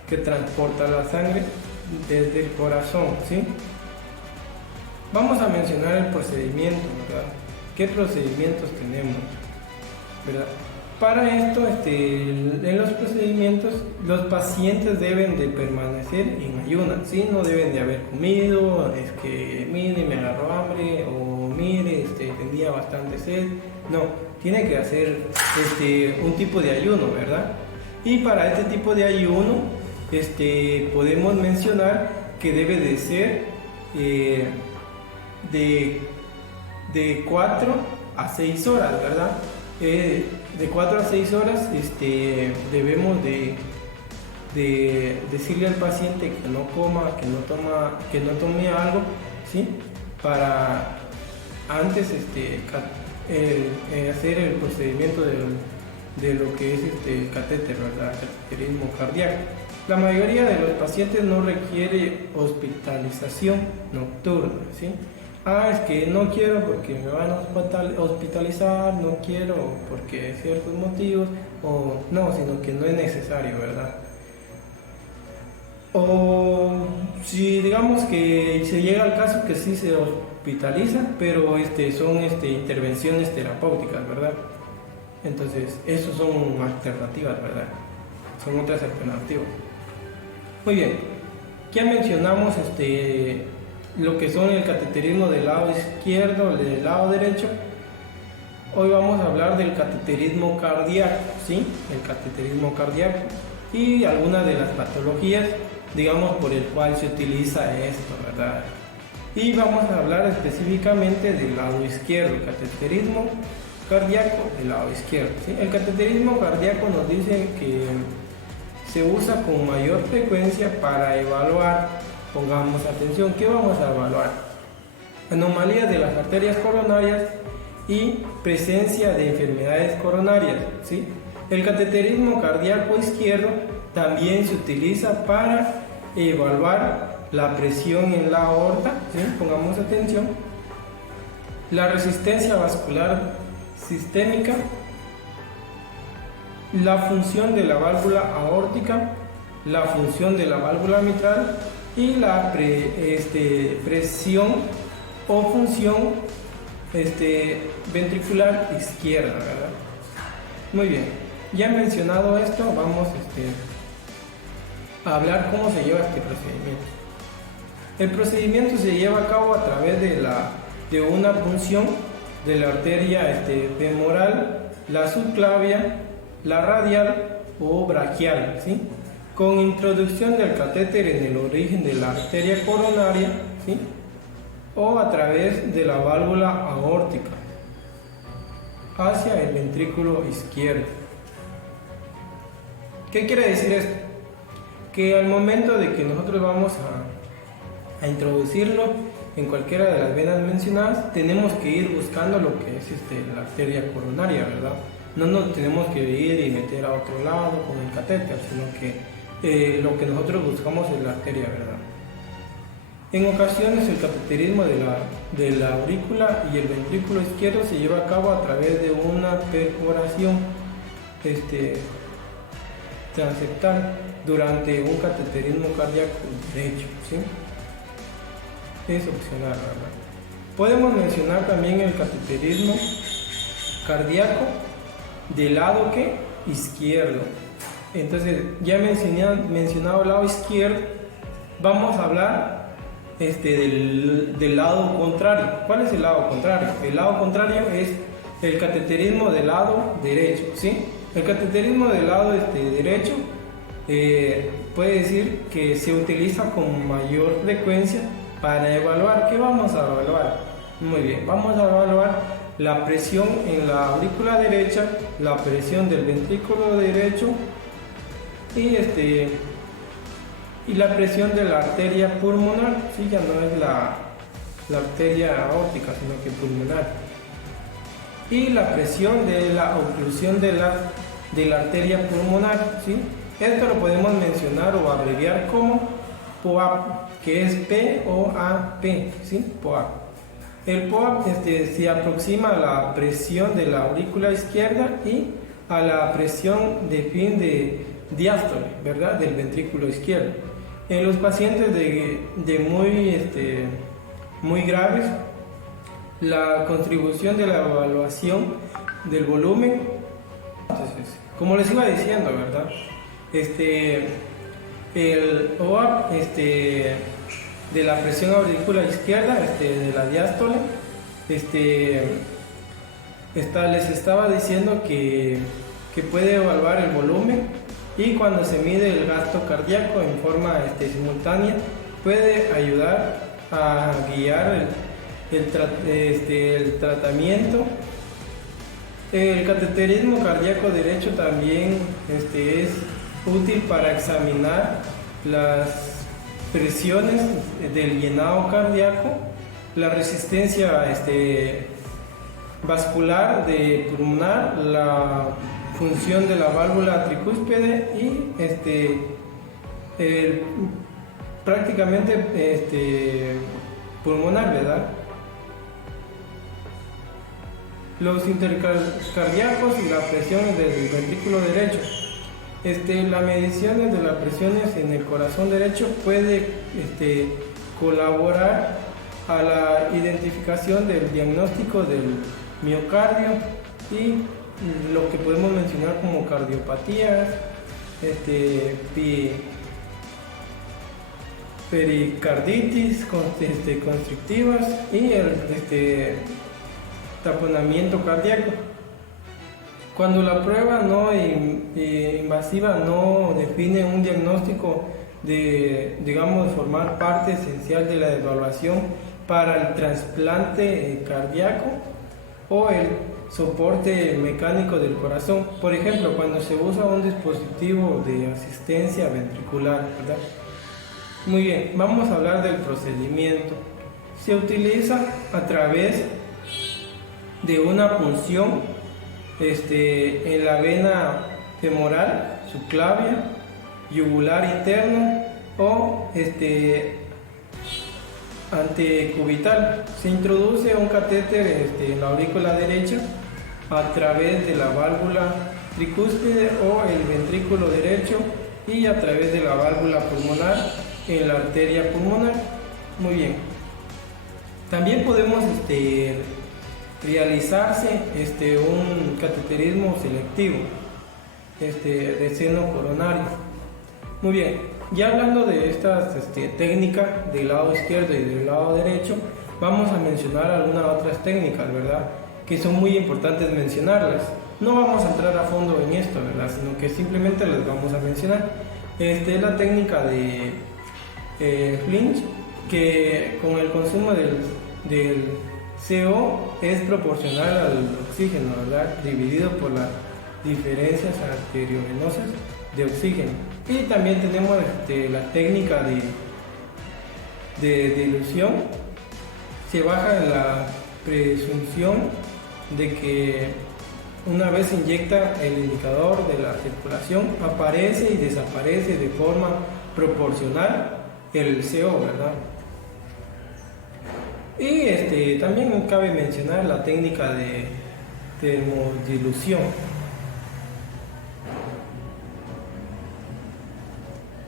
que transporta la sangre desde el corazón, ¿sí? Vamos a mencionar el procedimiento, ¿verdad? ¿Qué procedimientos tenemos, verdad? Para esto, en los procedimientos, los pacientes deben de permanecer en ayunas, ¿sí? No deben de haber comido, es que mire, me agarró hambre, o mire, tenía bastante sed. No, tiene que hacer un tipo de ayuno, ¿verdad? Y para este tipo de ayuno, podemos mencionar que debe de ser de 4 a 6 horas, ¿verdad? De 4 a 6 horas debemos de decirle al paciente que no coma, que no tome algo, ¿sí?, para antes hacer el procedimiento de lo que es el catéter, ¿verdad?, cateterismo cardíaco. La mayoría de los pacientes no requiere hospitalización nocturna, ¿sí? Es que no quiero porque me van a hospitalizar, no quiero porque ciertos motivos, o no, sino que no es necesario, ¿verdad? O si digamos que se llega al caso que sí se hospitaliza, pero son intervenciones terapéuticas, ¿verdad? Entonces, esos son alternativas, ¿verdad? Son otras alternativas. Muy bien, ya mencionamos lo que son el cateterismo del lado izquierdo, del lado derecho. Hoy vamos a hablar del cateterismo cardíaco, ¿sí? El cateterismo cardíaco y algunas de las patologías, digamos, por el cual se utiliza esto, ¿verdad? Y vamos a hablar específicamente del lado izquierdo, el cateterismo cardíaco del lado izquierdo, ¿sí? El cateterismo cardíaco nos dice que se usa con mayor frecuencia para evaluar, pongamos atención, ¿qué vamos a evaluar? Anomalías de las arterias coronarias y presencia de enfermedades coronarias, ¿sí? El cateterismo cardíaco izquierdo también se utiliza para evaluar la presión en la aorta, ¿sí? Pongamos atención, la resistencia vascular sistémica, la función de la válvula aórtica, la función de la válvula mitral y la presión o función ventricular izquierda, ¿verdad? Muy bien, ya mencionado esto, vamos a hablar cómo se lleva este procedimiento. El procedimiento se lleva a cabo a través de una punción de la arteria femoral, la subclavia, la radial o braquial, ¿sí? Con introducción del catéter en el origen de la arteria coronaria, ¿sí? O a través de la válvula aórtica hacia el ventrículo izquierdo. ¿Qué quiere decir esto? Que al momento de que nosotros vamos a introducirlo en cualquiera de las venas mencionadas, tenemos que ir buscando lo que es la arteria coronaria, ¿verdad? No nos tenemos que ir y meter a otro lado con el catéter, sino que lo que nosotros buscamos es la arteria, ¿verdad? En ocasiones el cateterismo de la aurícula y el ventrículo izquierdo se lleva a cabo a través de una perforación transeptal durante un cateterismo cardíaco derecho, ¿sí? Es opcional, ¿verdad? Podemos mencionar también el cateterismo cardíaco del lado izquierdo. Entonces, ya mencionado el lado izquierdo, vamos a hablar del lado contrario. ¿Cuál es el lado contrario? El lado contrario es el cateterismo del lado derecho, ¿sí? El cateterismo del lado derecho puede decir que se utiliza con mayor frecuencia para evaluar. ¿Qué vamos a evaluar? Muy bien, vamos a evaluar la presión en la aurícula derecha, la presión del ventrículo derecho y la presión de la arteria pulmonar, ¿sí? Ya no es la arteria aórtica, sino que pulmonar. Y la presión de la oclusión de la arteria pulmonar, ¿sí? Esto lo podemos mencionar o abreviar como POAP, que es P-O-A-P, ¿sí? POAP. El POAP se aproxima a la presión de la aurícula izquierda y a la presión de fin de diástole, ¿verdad? Del ventrículo izquierdo. En los pacientes de muy graves, la contribución de la evaluación del volumen, entonces, como les iba diciendo, ¿verdad? El OAP de la presión auricular izquierda, de la diástole, les estaba diciendo que puede evaluar el volumen, y cuando se mide el gasto cardíaco en forma simultánea, puede ayudar a guiar el tratamiento. El cateterismo cardíaco derecho también es útil para examinar las presiones del llenado cardíaco, la resistencia vascular de pulmonar, la función de la válvula tricúspide y prácticamente pulmonar, ¿verdad? Los intercardíacos y las presiones del ventrículo derecho. Las mediciones de las presiones en el corazón derecho puede colaborar a la identificación del diagnóstico del miocardio y lo que podemos mencionar como cardiopatías, pericarditis constrictivas y el taponamiento cardíaco. Cuando la prueba no invasiva no define un diagnóstico de, digamos, formar parte esencial de la evaluación para el trasplante cardíaco o el soporte mecánico del corazón. Por ejemplo, cuando se usa un dispositivo de asistencia ventricular, ¿verdad? Muy bien, vamos a hablar del procedimiento. Se utiliza a través de una punción en la vena femoral, subclavia, yugular interna o antecubital. Se introduce un catéter en la aurícula derecha a través de la válvula tricúspide o el ventrículo derecho y a través de la válvula pulmonar en la arteria pulmonar. Muy bien. También podemos realizarse un cateterismo selectivo de seno coronario. Muy bien. Ya hablando de estas técnicas del lado izquierdo y del lado derecho, vamos a mencionar algunas otras técnicas, ¿verdad? Que son muy importantes mencionarlas. No vamos a entrar a fondo en esto, ¿verdad? Sino que simplemente les vamos a mencionar. Es la técnica de Flinch, que con el consumo del CO es proporcional al oxígeno, ¿verdad? Dividido por las diferencias arteriovenosas de oxígeno. Y también tenemos la técnica de dilución. Se baja en la presunción de que una vez se inyecta el indicador de la circulación, aparece y desaparece de forma proporcional el CO, ¿verdad? Y también cabe mencionar la técnica de termodilución.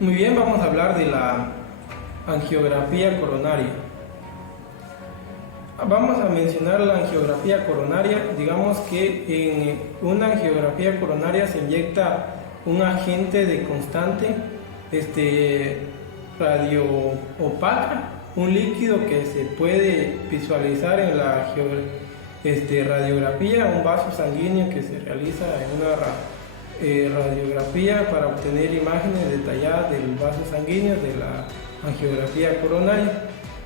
Muy bien, vamos a hablar de la angiografía coronaria. Vamos a mencionar la angiografía coronaria. Digamos que en una angiografía coronaria se inyecta un agente de constante radio opaca, un líquido que se puede visualizar en la radiografía, un vaso sanguíneo que se realiza en una radiografía para obtener imágenes detalladas del vaso sanguíneo de la angiografía coronaria,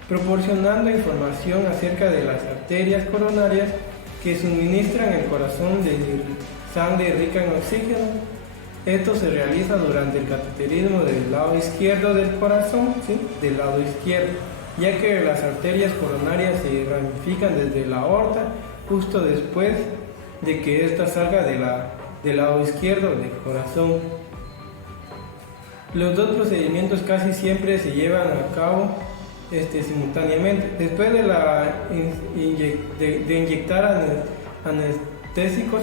proporcionando información acerca de las arterias coronarias que suministran el corazón de sangre rica en oxígeno. Esto se realiza durante el cateterismo del lado izquierdo del corazón, ¿sí? Del lado izquierdo, ya que las arterias coronarias se ramifican desde la aorta justo después de que ésta salga del lado izquierdo del corazón. Los dos procedimientos casi siempre se llevan a cabo simultáneamente. Después de inyectar anestésicos,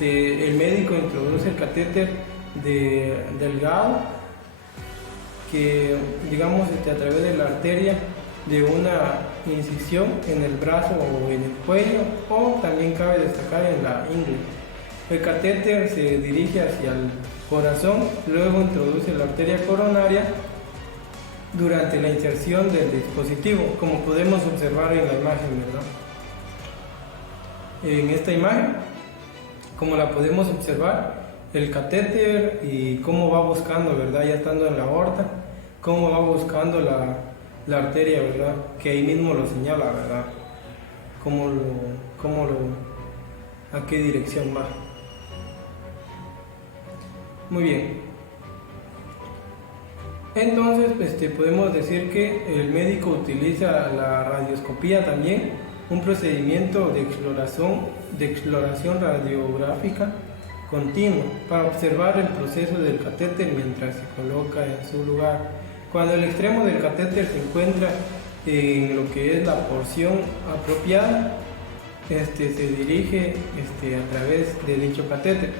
el médico introduce el catéter delgado que, digamos, a través de la arteria de una incisión en el brazo o en el cuello, o también cabe destacar en la ingle. El catéter se dirige hacia el corazón, luego introduce la arteria coronaria durante la inserción del dispositivo, como podemos observar en la imagen, ¿verdad? En esta imagen, como la podemos observar, el catéter y cómo va buscando, ¿verdad? Ya estando en la aorta, cómo va buscando la arteria, ¿verdad? Que ahí mismo lo señala, ¿verdad? A qué dirección va. Muy bien. Entonces, podemos decir que el médico utiliza la radioscopía también, un procedimiento de exploración radiográfica continua para observar el proceso del catéter mientras se coloca en su lugar. Cuando el extremo del catéter se encuentra en lo que es la porción apropiada, se dirige a través de dicho catéter.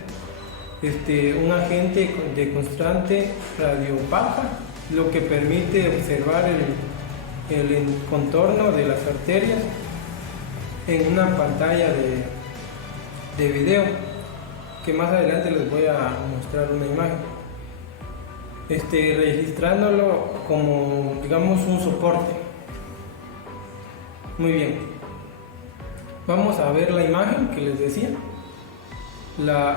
Un agente de constante radiopaca, lo que permite observar el contorno de las arterias en una pantalla de video, que más adelante les voy a mostrar una imagen, registrándolo como, digamos, un soporte. Muy bien, vamos a ver la imagen que les decía, la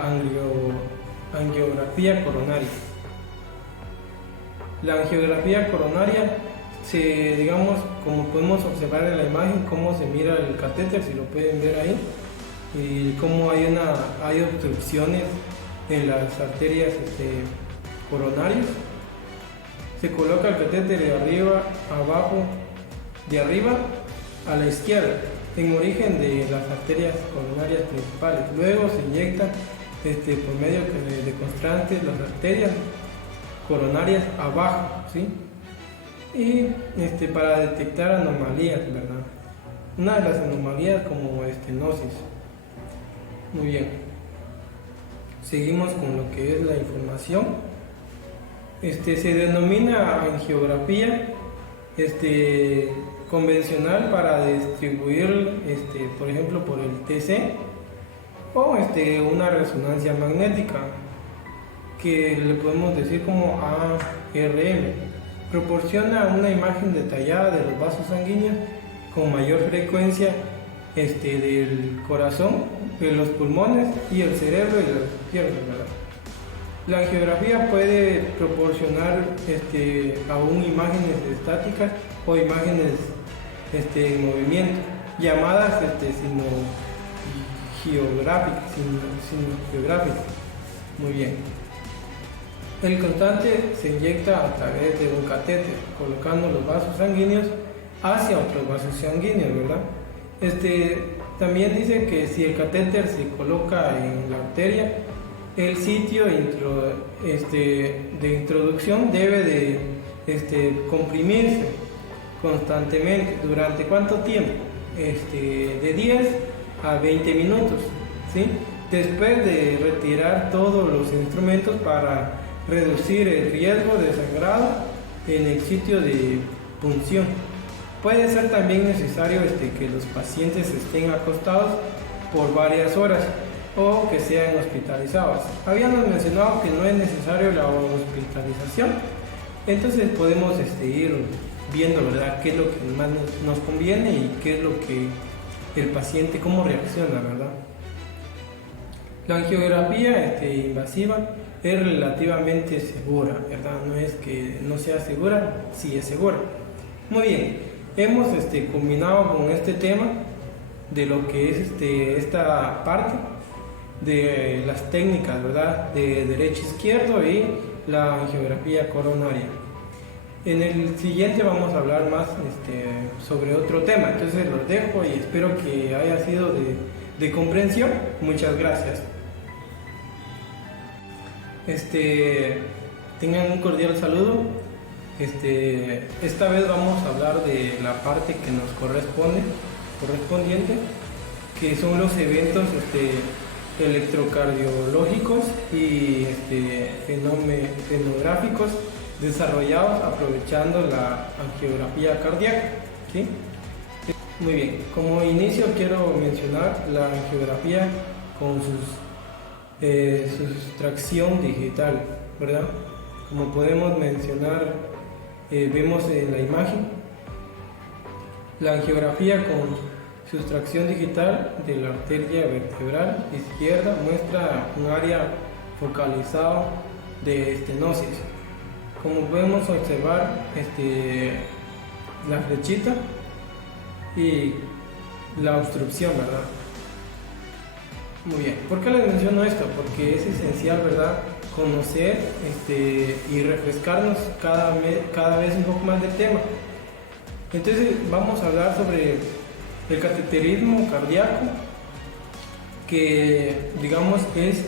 angiografía coronaria. La angiografía coronaria digamos, como podemos observar en la imagen, cómo se mira el catéter, si lo pueden ver ahí, y cómo hay obstrucciones en las arterias coronarias. Se coloca el catéter de arriba abajo, de arriba a la izquierda, en origen de las arterias coronarias principales. Luego se inyectan por medio de constantes las arterias coronarias abajo, ¿sí? Y para detectar anomalías, ¿verdad? Una de las anomalías como estenosis. Muy bien, seguimos con lo que es la información. Se denomina angiografía convencional para distribuir, por ejemplo, por el TC, o una resonancia magnética, que le podemos decir como ARM. Proporciona una imagen detallada de los vasos sanguíneos con mayor frecuencia del corazón, de los pulmones y el cerebro y las piernas, ¿verdad? La angiografía puede proporcionar aún imágenes estáticas o imágenes en movimiento, llamadas geográficas. Muy bien. El constante se inyecta a través de un catéter, colocando los vasos sanguíneos hacia otros vasos sanguíneos, ¿verdad? También dice que si el catéter se coloca en la arteria, el sitio de introducción debe de comprimirse constantemente. ¿Durante cuánto tiempo? De 10 a 20 minutos, ¿sí? Después de retirar todos los instrumentos para reducir el riesgo de sangrado en el sitio de punción. Puede ser también necesario que los pacientes estén acostados por varias horas o que sean hospitalizados. Habíamos mencionado que no es necesario la hospitalización, entonces podemos ir viendo, ¿verdad?, qué es lo que más nos conviene y qué es lo que el paciente, cómo reacciona, ¿verdad? La angiografía invasiva es relativamente segura, ¿verdad? No es que no sea segura, sí es segura. Muy bien, hemos combinado con este tema de lo que es esta parte de las técnicas, ¿verdad?, de derecho-izquierdo y la angiografía coronaria. En el siguiente vamos a hablar más sobre otro tema, entonces los dejo y espero que haya sido de comprensión. Muchas gracias. Tengan un cordial saludo. Esta vez vamos a hablar de la parte que nos correspondiente, que son los eventos electrocardiológicos y fenográficos desarrollados aprovechando la angiografía cardíaca, ¿sí? Muy bien, como inicio quiero mencionar la angiografía con su sustracción digital, ¿verdad? Como podemos mencionar, vemos en la imagen, la angiografía con sustracción digital de la arteria vertebral izquierda muestra un área focalizada de estenosis. Como podemos observar, la flechita y la obstrucción, ¿verdad? Muy bien. ¿Por qué les menciono esto? Porque es esencial, ¿verdad?, conocer y refrescarnos cada vez un poco más del tema. Entonces vamos a hablar sobre el cateterismo cardíaco, que digamos es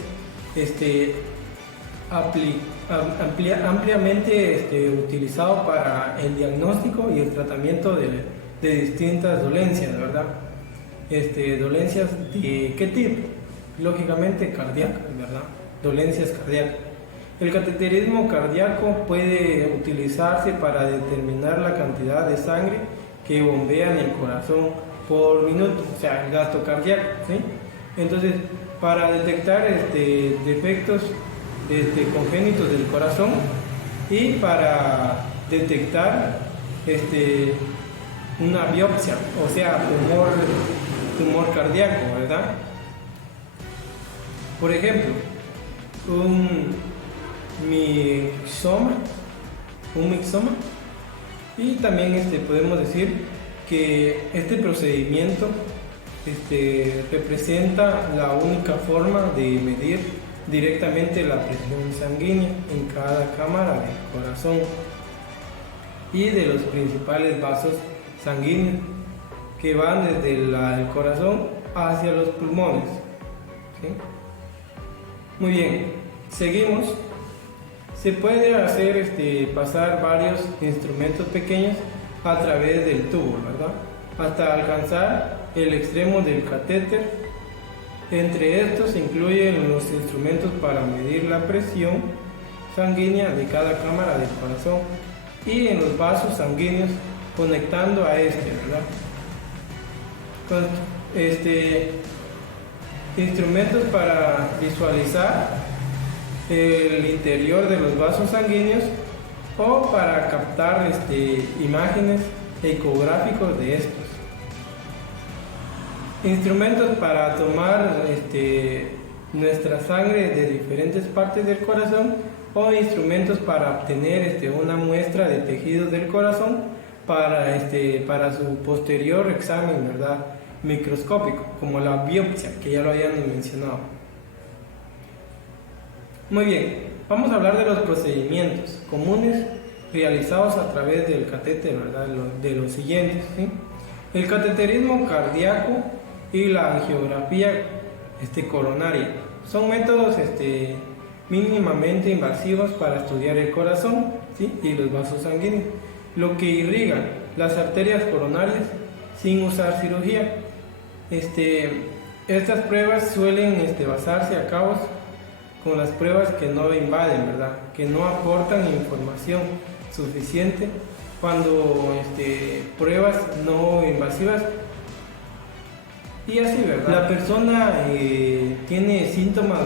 ampliamente utilizado para el diagnóstico y el tratamiento de distintas dolencias, ¿verdad? Dolencias de ¿qué tipo? Lógicamente cardíacas, ¿verdad? Dolencias cardíacas. El cateterismo cardíaco puede utilizarse para determinar la cantidad de sangre que bombea en el corazón por minuto, o sea, el gasto cardíaco, ¿sí? Entonces, para detectar defectos congénitos del corazón y para detectar una biopsia, o sea, tumor cardíaco, ¿verdad? Por ejemplo, un mixoma, y también podemos decir que este procedimiento representa la única forma de medir directamente la presión sanguínea en cada cámara del corazón y de los principales vasos sanguíneos que van desde el corazón hacia los pulmones, ¿sí? Muy bien, seguimos. Se puede hacer pasar varios instrumentos pequeños a través del tubo, ¿verdad?, hasta alcanzar el extremo del catéter. Entre estos se incluyen los instrumentos para medir la presión sanguínea de cada cámara del corazón y en los vasos sanguíneos conectando a ¿verdad? Instrumentos para visualizar el interior de los vasos sanguíneos o para captar imágenes ecográficos de estos. Instrumentos para tomar nuestra sangre de diferentes partes del corazón o instrumentos para obtener una muestra de tejidos del corazón para su posterior examen, ¿verdad?, microscópico, como la biopsia, que ya lo habíamos mencionado. Muy bien, vamos a hablar de los procedimientos comunes realizados a través del catéter, ¿verdad?, de los siguientes, ¿sí? El cateterismo cardíaco y la angiografía coronaria son métodos mínimamente invasivos para estudiar el corazón, ¿sí?, y los vasos sanguíneos, lo que irriga las arterias coronarias sin usar cirugía. Estas pruebas suelen basarse a cabo con las pruebas que no invaden, ¿verdad?, que no aportan información suficiente, cuando pruebas no invasivas. Y así, ¿verdad?, la persona tiene síntomas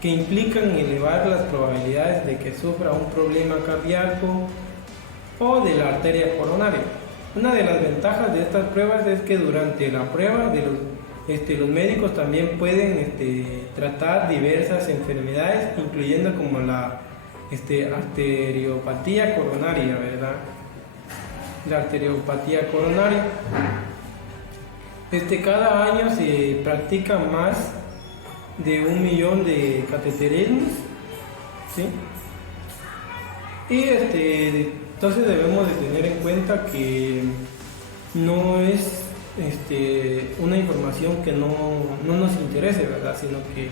que implican elevar las probabilidades de que sufra un problema cardíaco o de la arteria coronaria. Una de las ventajas de estas pruebas es que durante la prueba los médicos también pueden tratar diversas enfermedades, incluyendo como la arteriopatía coronaria, ¿verdad? La arteriopatía coronaria. Cada año se practican más de 1 millón de cateterismos, ¿sí? Y entonces debemos de tener en cuenta que no es una información que no nos interese, ¿verdad?, sino que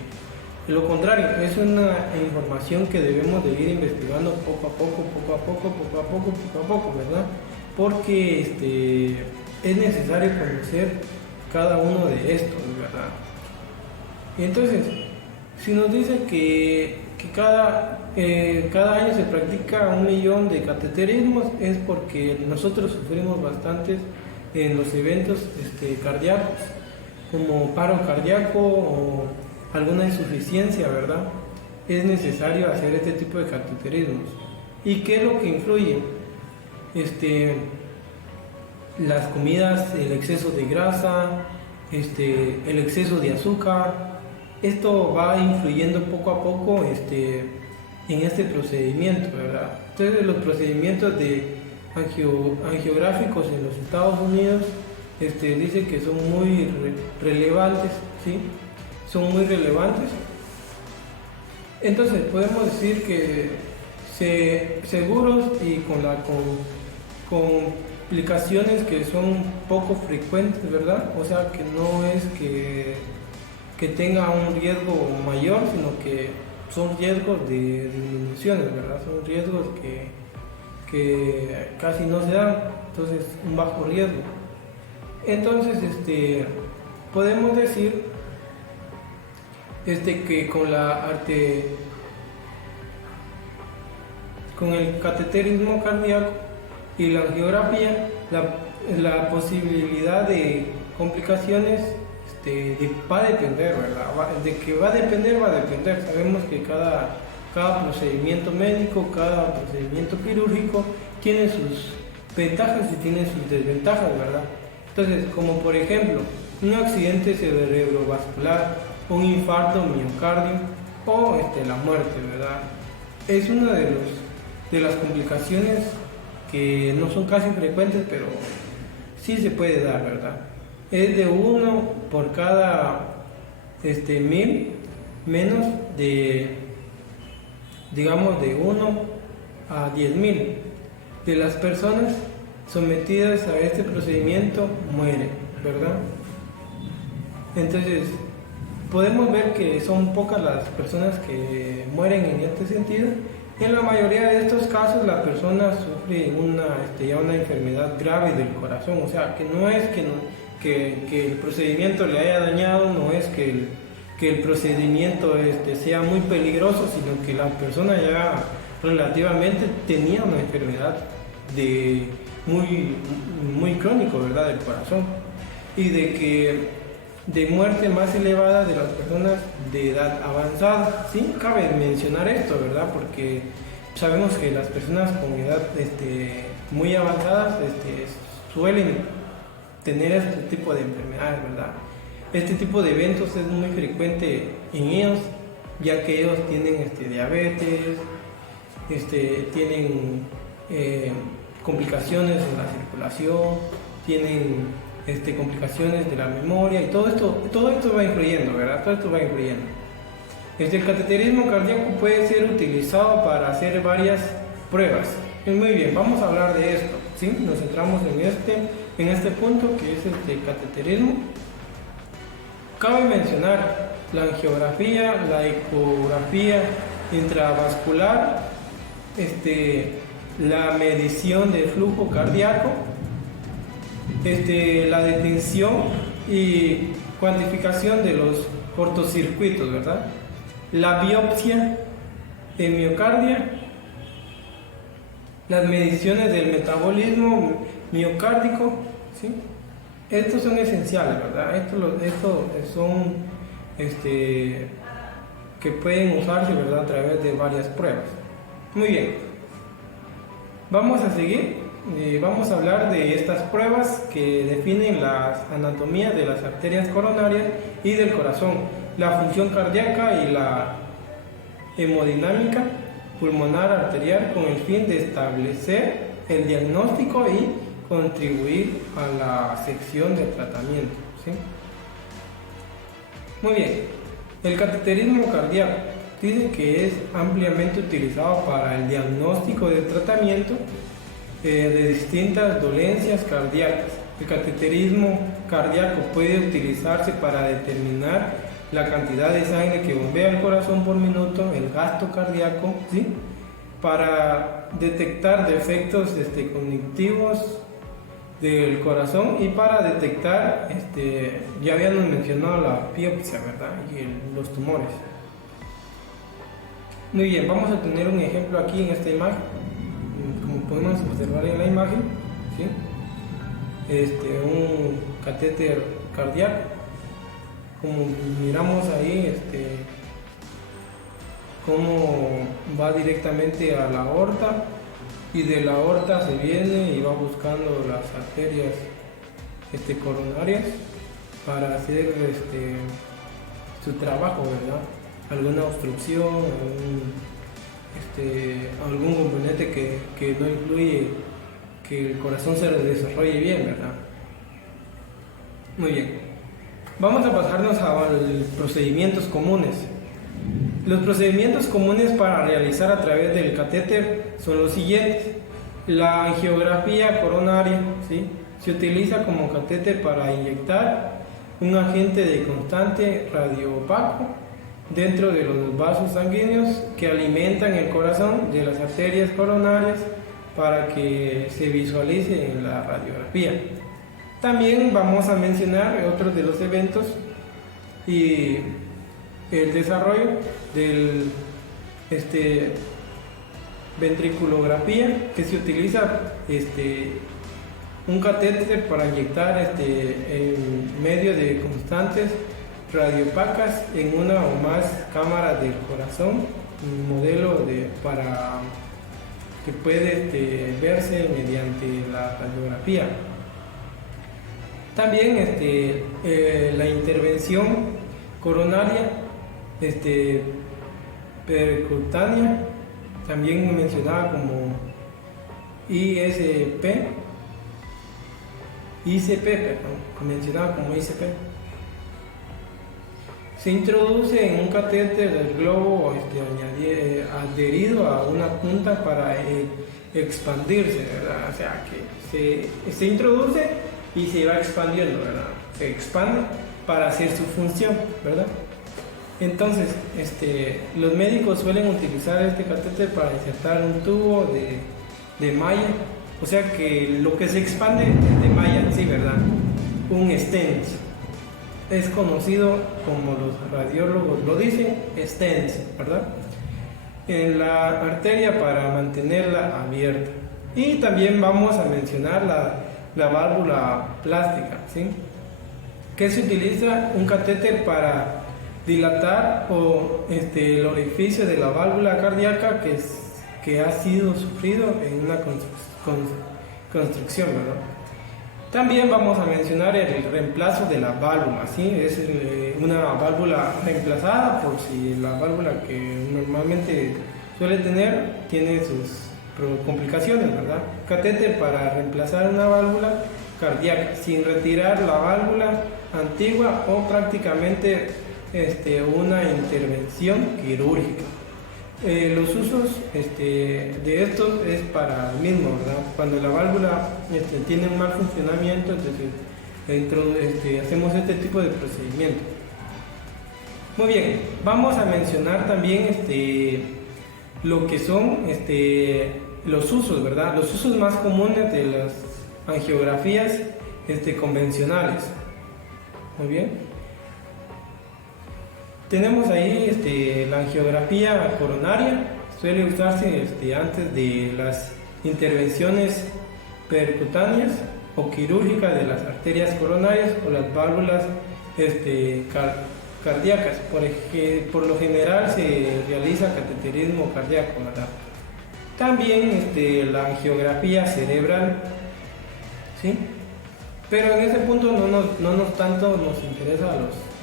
lo contrario, es una información que debemos de ir investigando poco a poco, ¿verdad?, porque es necesario conocer cada uno de estos, ¿verdad? Y entonces, si nos dice que cada año se practica 1 millón de cateterismos, es porque nosotros sufrimos bastantes en los eventos cardíacos, como paro cardíaco o alguna insuficiencia, ¿verdad? Es necesario hacer este tipo de cateterismos. ¿Y qué es lo que influye? Las comidas, el exceso de grasa, el exceso de azúcar. Esto va influyendo poco a poco en este procedimiento, ¿verdad? Entonces, los procedimientos angiográficos en los Estados Unidos dice que son muy relevantes, ¿sí? Son muy relevantes. Entonces, podemos decir que seguros y con complicaciones que son poco frecuentes, ¿verdad? O sea, que no es que tenga un riesgo mayor, sino que son riesgos de disminuciones, ¿verdad? Son riesgos que casi no se dan, entonces un bajo riesgo. Entonces, podemos decir que con el cateterismo cardíaco y la angiografía, la posibilidad de complicaciones va a depender, ¿verdad? De que va a depender. Sabemos que cada procedimiento médico, cada procedimiento quirúrgico tiene sus ventajas y tiene sus desventajas, ¿verdad? Entonces, como por ejemplo, un accidente cerebrovascular, un infarto miocardio o la muerte, ¿verdad? Es una de las complicaciones que no son casi frecuentes, pero sí se puede dar, ¿verdad? Es de 1 por cada 1000, menos de 1 a 10.000 de las personas sometidas a este procedimiento mueren, ¿verdad? Entonces, podemos ver que son pocas las personas que mueren en este sentido. En la mayoría de estos casos la persona sufre una enfermedad grave del corazón, o sea, que no es que el procedimiento le haya dañado, no es que el procedimiento sea muy peligroso, sino que la persona ya relativamente tenía una enfermedad muy crónico, ¿verdad?, del corazón, y de que de muerte más elevada de las personas de edad avanzada. Sí, cabe mencionar esto, ¿verdad? Porque sabemos que las personas con edad muy avanzadas suelen tener este tipo de enfermedades, ¿verdad? Este tipo de eventos es muy frecuente en ellos, ya que ellos tienen diabetes, tienen complicaciones en la circulación, tienen complicaciones de la memoria y todo esto va influyendo, ¿verdad? Todo esto va influyendo. El cateterismo cardíaco puede ser utilizado para hacer varias pruebas. Muy bien, vamos a hablar de esto, ¿sí? Nos centramos en este punto que es el cateterismo. Cabe mencionar la angiografía, la ecografía intravascular, la medición de flujo cardíaco, la detención y cuantificación de los cortocircuitos, ¿verdad? La biopsia en miocardia, las mediciones del metabolismo miocárdico, ¿sí? Estos son esenciales, ¿verdad? Estos son que pueden usarse, ¿verdad? A través de varias pruebas. Muy bien, vamos a seguir. Vamos a hablar de estas pruebas que definen la anatomía de las arterias coronarias y del corazón, la función cardíaca y la hemodinámica pulmonar arterial, con el fin de establecer el diagnóstico y contribuir a la sección de tratamiento, ¿sí? Muy bien, el cateterismo cardíaco dice que es ampliamente utilizado para el diagnóstico de tratamiento de distintas dolencias cardíacas. El cateterismo cardíaco puede utilizarse para determinar la cantidad de sangre que bombea el corazón por minuto, el gasto cardíaco, ¿sí? Para detectar defectos cognitivos del corazón y para detectar, ya habíamos mencionado la biopsia, ¿verdad? Y los tumores. Muy bien, vamos a tener un ejemplo aquí en esta imagen, como podemos observar en la imagen, ¿sí? Un catéter cardíaco, como miramos ahí, cómo va directamente a la aorta, y de la aorta se viene y va buscando las arterias coronarias para hacer su trabajo, ¿verdad? Alguna obstrucción, algún componente que no incluye que el corazón se desarrolle bien, ¿verdad? Muy bien, vamos a pasarnos a los procedimientos comunes. Los procedimientos comunes para realizar a través del catéter son los siguientes. La angiografía coronaria, ¿sí? Se utiliza como catéter para inyectar un agente de constante radioopaco dentro de los vasos sanguíneos que alimentan el corazón de las arterias coronarias para que se visualice en la radiografía. También vamos a mencionar otros de los eventos y el desarrollo del ventriculografía, que se utiliza un catéter para inyectar en medio de constantes radiopacas en una o más cámaras del corazón, un modelo para que puede verse mediante la radiografía. También la intervención coronaria percutánea, también mencionada como ICP, mencionada como ICP. Se introduce en un catéter del globo adherido a una punta para expandirse, ¿verdad? O sea que se introduce y se va expandiendo, ¿verdad? Se expande para hacer su función, ¿verdad? Entonces, los médicos suelen utilizar este catéter para insertar un tubo de malla, o sea que lo que se expande es de malla, sí, ¿verdad? Un stent. Es conocido, como los radiólogos lo dicen, stent, ¿verdad? En la arteria para mantenerla abierta. Y también vamos a mencionar la válvula plástica, ¿sí? que se utiliza un catéter para dilatar el orificio de la válvula cardíaca que ha sido sufrido en una construcción, ¿verdad? También vamos a mencionar el reemplazo de la válvula, ¿sí? Es una válvula reemplazada por si la válvula que normalmente suele tener tiene sus complicaciones, ¿verdad? Catéter para reemplazar una válvula cardíaca sin retirar la válvula antigua o prácticamente una intervención quirúrgica. Los usos de estos es para el mismo, ¿verdad? Cuando la válvula tiene un mal funcionamiento, entonces hacemos este tipo de procedimiento. Muy bien, vamos a mencionar también lo que son los usos, ¿verdad? Los usos más comunes de las angiografías convencionales. Muy bien. Tenemos ahí la angiografía coronaria, suele usarse antes de las intervenciones percutáneas o quirúrgicas de las arterias coronarias o las válvulas cardíacas, porque por lo general se realiza cateterismo cardíaco, ¿verdad? También la angiografía cerebral, ¿sí? Pero en ese punto no nos tanto nos interesa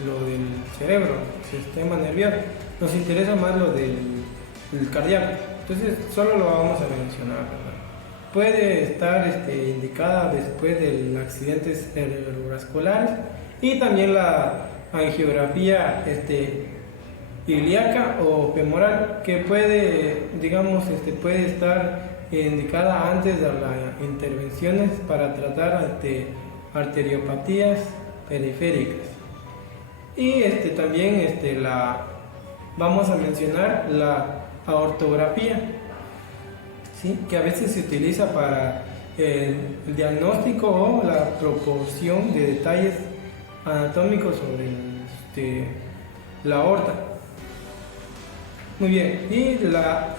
lo del cerebro, el sistema nervioso, nos interesa más lo del cardíaco, entonces solo lo vamos a mencionar, ¿verdad? Puede estar indicada después de accidentes cerebrovasculares y también la angiografía ilíaca o femoral que puede, digamos, puede estar indicada antes de las intervenciones para tratar arteriopatías periféricas. Y también vamos a mencionar la aortografía, ¿sí? Que a veces se utiliza para el diagnóstico o la proporción de detalles anatómicos sobre la aorta. Muy bien, y la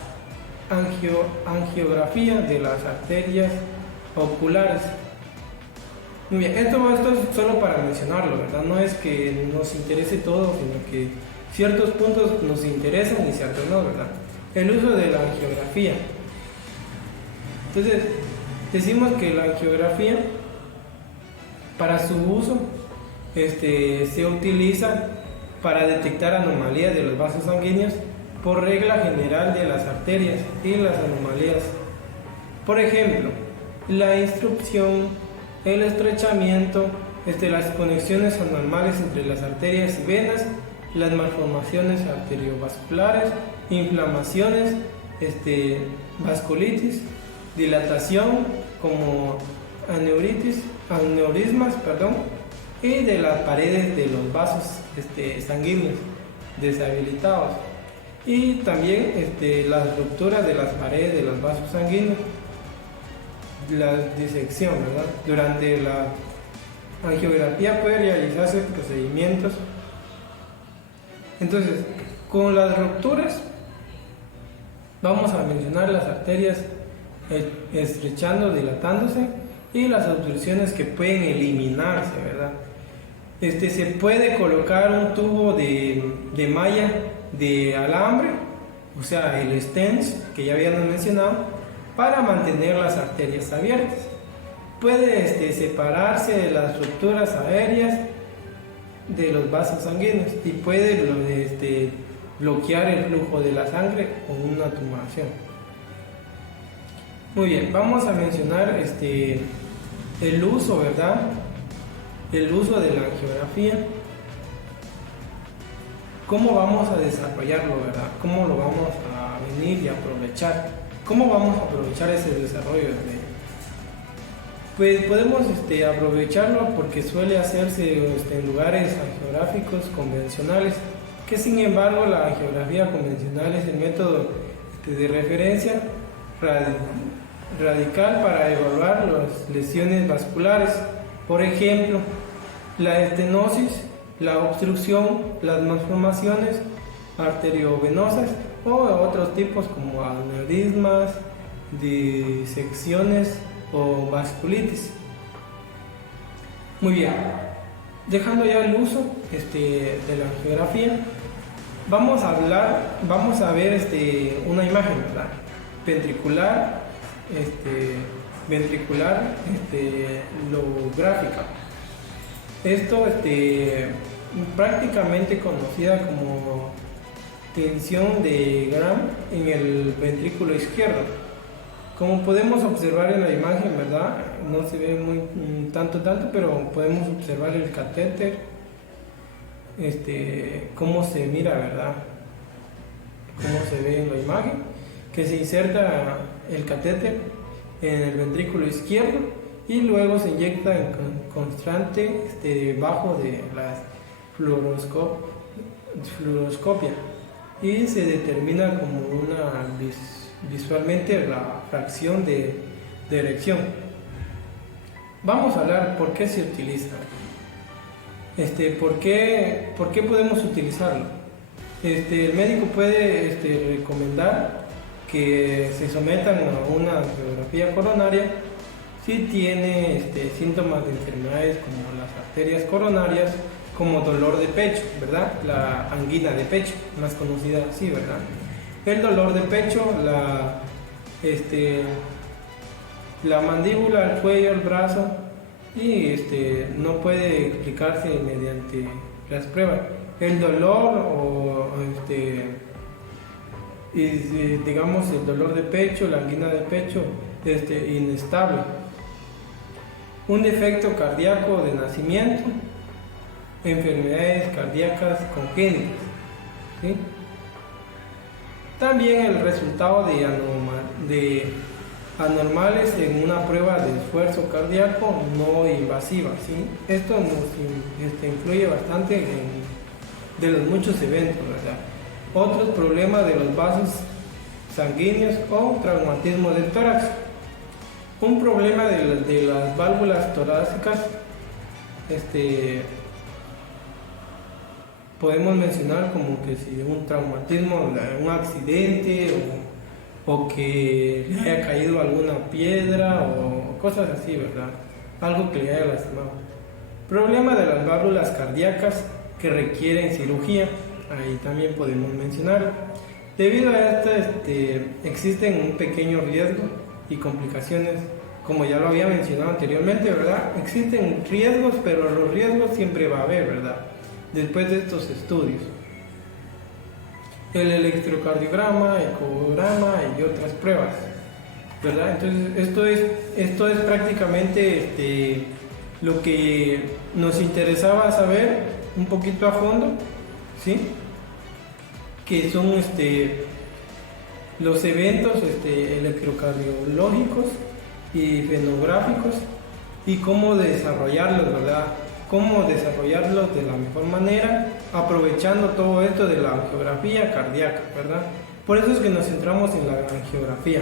angiografía de las arterias oculares. Muy bien, esto es solo para mencionarlo, ¿verdad? No es que nos interese todo, sino que ciertos puntos nos interesan y ciertos no, ¿verdad? El uso de la angiografía. Entonces, decimos que la angiografía, para su uso, se utiliza para detectar anomalías de los vasos sanguíneos por regla general de las arterias y las anomalías. Por ejemplo, la instrucción, el estrechamiento, las conexiones anormales entre las arterias y venas, las malformaciones arteriovasculares, inflamaciones, vasculitis, dilatación como aneurismas, y de las paredes de los vasos sanguíneos deshabilitados, y también las rupturas de las paredes de los vasos sanguíneos, la disección, ¿verdad? Durante la angiografía puede realizarse procedimientos. Entonces, con las rupturas vamos a mencionar las arterias estrechando, dilatándose, y las obstrucciones que pueden eliminarse, ¿verdad? Se puede colocar un tubo de malla de alambre, o sea, el stents que ya habíamos mencionado, para mantener las arterias abiertas. Puede separarse de las rupturas aéreas de los vasos sanguíneos y puede bloquear el flujo de la sangre con una tumoración. Muy bien, vamos a mencionar el uso, ¿verdad? El uso de la angiografía. ¿Cómo vamos a desarrollarlo, verdad? ¿Cómo lo vamos a venir y aprovechar? ¿Cómo vamos a aprovechar ese desarrollo? Pues podemos aprovecharlo porque suele hacerse en lugares angiográficos convencionales, que sin embargo la angiografía convencional es el método de referencia radical para evaluar las lesiones vasculares, por ejemplo, la estenosis, la obstrucción, las malformaciones arteriovenosas o otros tipos como aneurismas, disecciones o vasculitis. Muy bien, Dejando ya el uso de la angiografía, vamos a ver una imagen, ¿verdad? Ventricular lográfica. Esto prácticamente conocida como tensión de Gram en el ventrículo izquierdo. Como podemos observar en la imagen, ¿verdad? No se ve muy tanto, pero podemos observar el catéter, cómo se mira, ¿verdad? Cómo se ve en la imagen, que se inserta el catéter en el ventrículo izquierdo y luego se inyecta en constante debajo de la fluoroscopia y se determina como visualmente la fracción de erección. Vamos a hablar por qué se utiliza, por qué podemos utilizarlo. El médico puede recomendar que se sometan a una angiografía coronaria si tiene síntomas de enfermedades como las arterias coronarias, como dolor de pecho, ¿verdad? La angina de pecho, más conocida así, ¿verdad? El dolor de pecho, la mandíbula, el cuello, el brazo, y no puede explicarse mediante las pruebas. El dolor digamos el dolor de pecho, la angina de pecho, inestable. Un defecto cardíaco de nacimiento, enfermedades cardíacas congénitas, ¿sí? También el resultado de anormales en una prueba de esfuerzo cardíaco no invasiva, ¿sí? Esto nos influye bastante de los muchos eventos, ¿verdad? Otros problemas de los vasos sanguíneos o traumatismo del tórax. Un problema de las válvulas torácicas, podemos mencionar como que si un traumatismo, un accidente o que le haya caído alguna piedra o cosas así, ¿verdad? Algo que le haya lastimado. Problema de las válvulas cardíacas que requieren cirugía, ahí también podemos mencionar. Debido a esto existen un pequeño riesgo y complicaciones, como ya lo había mencionado anteriormente, ¿verdad? Existen riesgos, pero los riesgos siempre va a haber, ¿verdad? Después de estos estudios. El electrocardiograma, ecograma y otras pruebas, ¿verdad? Entonces esto es prácticamente lo que nos interesaba saber un poquito a fondo, ¿sí? Que son los eventos electrocardiológicos y fenográficos y cómo desarrollarlos, ¿verdad? Cómo desarrollarlos de la mejor manera, aprovechando todo esto de la angiografía cardíaca, ¿verdad? Por eso es que nos centramos en la angiografía.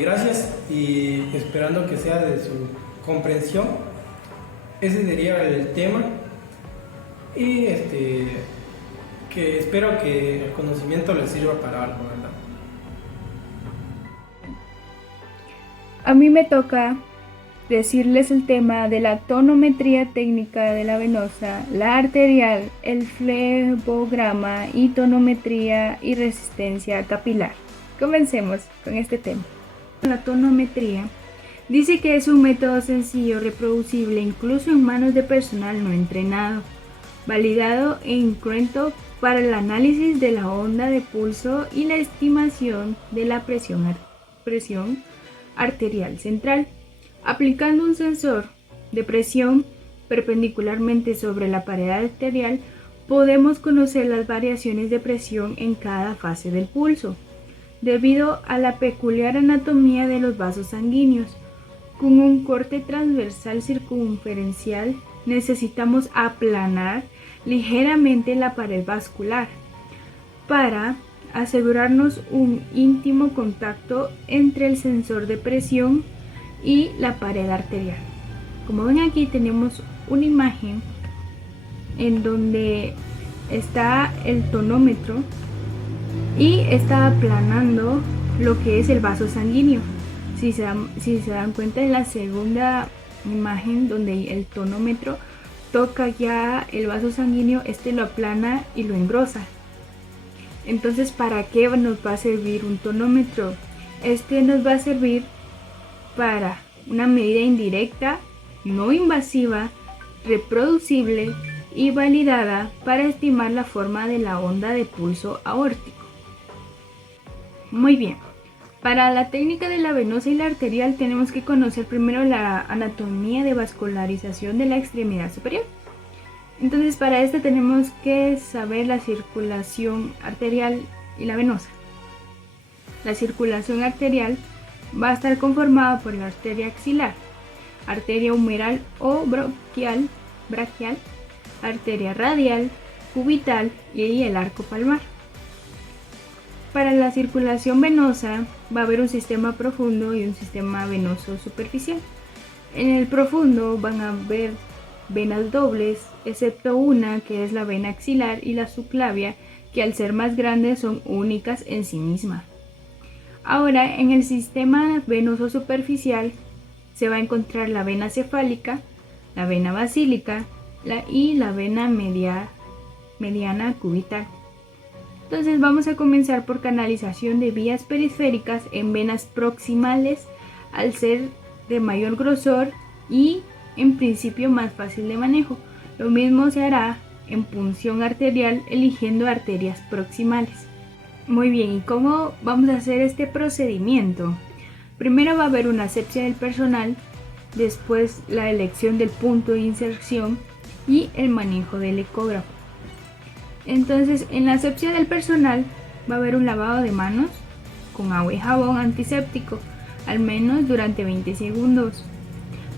Gracias y esperando que sea de su comprensión. Ese sería el tema y que espero que el conocimiento les sirva para algo, ¿verdad? A mí me toca decirles el tema de la tonometría técnica de la venosa, la arterial, el flebograma y tonometría y resistencia capilar. Comencemos con este tema. La tonometría dice que es un método sencillo, reproducible incluso en manos de personal no entrenado, validado e incruento para el análisis de la onda de pulso y la estimación de la presión arterial central. Aplicando un sensor de presión perpendicularmente sobre la pared arterial, podemos conocer las variaciones de presión en cada fase del pulso, debido a la peculiar anatomía de los vasos sanguíneos. Con un corte transversal circunferencial necesitamos aplanar ligeramente la pared vascular para asegurarnos un íntimo contacto entre el sensor de presión y la pared arterial. Como ven, aquí tenemos una imagen en donde está el tonómetro y está aplanando lo que es el vaso sanguíneo. Si se dan cuenta, en la segunda imagen donde el tonómetro toca ya el vaso sanguíneo, lo aplana y lo engrosa. Entonces, ¿para qué nos va a servir un tonómetro? Nos va a servir para una medida indirecta, no invasiva, reproducible y validada para estimar la forma de la onda de pulso aórtico. Muy bien, para la técnica de la venosa y la arterial tenemos que conocer primero la anatomía de vascularización de la extremidad superior. Entonces, para esto tenemos que saber la circulación arterial y la venosa. La circulación arterial va a estar conformada por la arteria axilar, arteria humeral o braquial, arteria radial, cubital y el arco palmar. Para la circulación venosa va a haber un sistema profundo y un sistema venoso superficial. En el profundo van a haber venas dobles, excepto una que es la vena axilar y la subclavia, que al ser más grandes son únicas en sí mismas. Ahora, en el sistema venoso superficial se va a encontrar la vena cefálica, la vena basílica y la vena mediana cubital. Entonces vamos a comenzar por canalización de vías periféricas en venas proximales, al ser de mayor grosor y en principio más fácil de manejo. Lo mismo se hará en punción arterial, eligiendo arterias proximales. Muy bien, ¿y cómo vamos a hacer este procedimiento? Primero va a haber una asepsia del personal, después la elección del punto de inserción y el manejo del ecógrafo. Entonces, en la asepsia del personal va a haber un lavado de manos con agua y jabón antiséptico, al menos durante 20 segundos.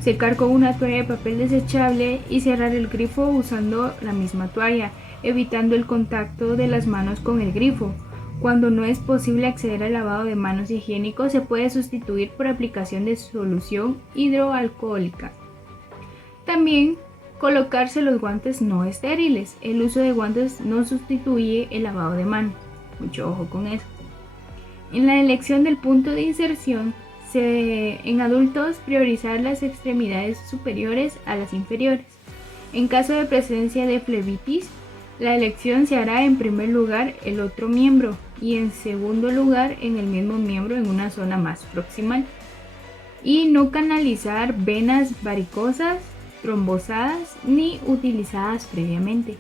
Secar con una toalla de papel desechable y cerrar el grifo usando la misma toalla, evitando el contacto de las manos con el grifo. Cuando no es posible acceder al lavado de manos higiénico, se puede sustituir por aplicación de solución hidroalcohólica. También colocarse los guantes no estériles. El uso de guantes no sustituye el lavado de manos. Mucho ojo con eso. En la elección del punto de inserción, en adultos priorizar las extremidades superiores a las inferiores. En caso de presencia de flebitis, la elección se hará en primer lugar el otro miembro y en segundo lugar en el mismo miembro en una zona más proximal. Y no canalizar venas varicosas, trombosadas ni utilizadas previamente.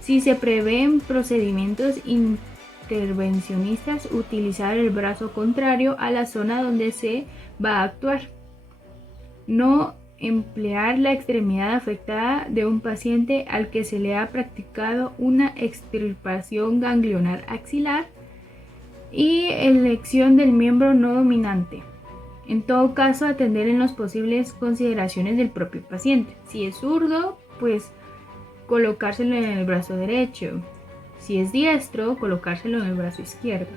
Si se prevén procedimientos intervencionistas, utilizar el brazo contrario a la zona donde se va a actuar. No emplear la extremidad afectada de un paciente al que se le ha practicado una extirpación ganglionar axilar y elección del miembro no dominante. En todo caso, atender en las posibles consideraciones del propio paciente. Si es zurdo, pues colocárselo en el brazo derecho. Si es diestro, colocárselo en el brazo izquierdo.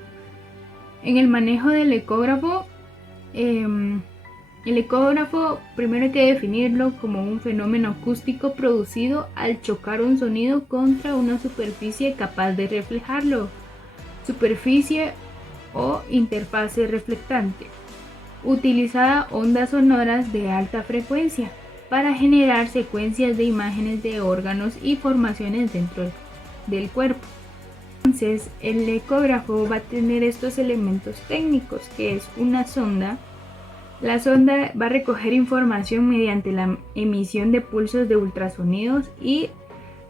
En el manejo del ecógrafo, el ecógrafo primero hay que definirlo como un fenómeno acústico producido al chocar un sonido contra una superficie capaz de reflejarlo, superficie o interfase reflectante. Utilizada ondas sonoras de alta frecuencia para generar secuencias de imágenes de órganos y formaciones dentro del cuerpo. Entonces, el ecógrafo va a tener estos elementos técnicos, que es una sonda. La sonda va a recoger información mediante la emisión de pulsos de ultrasonidos y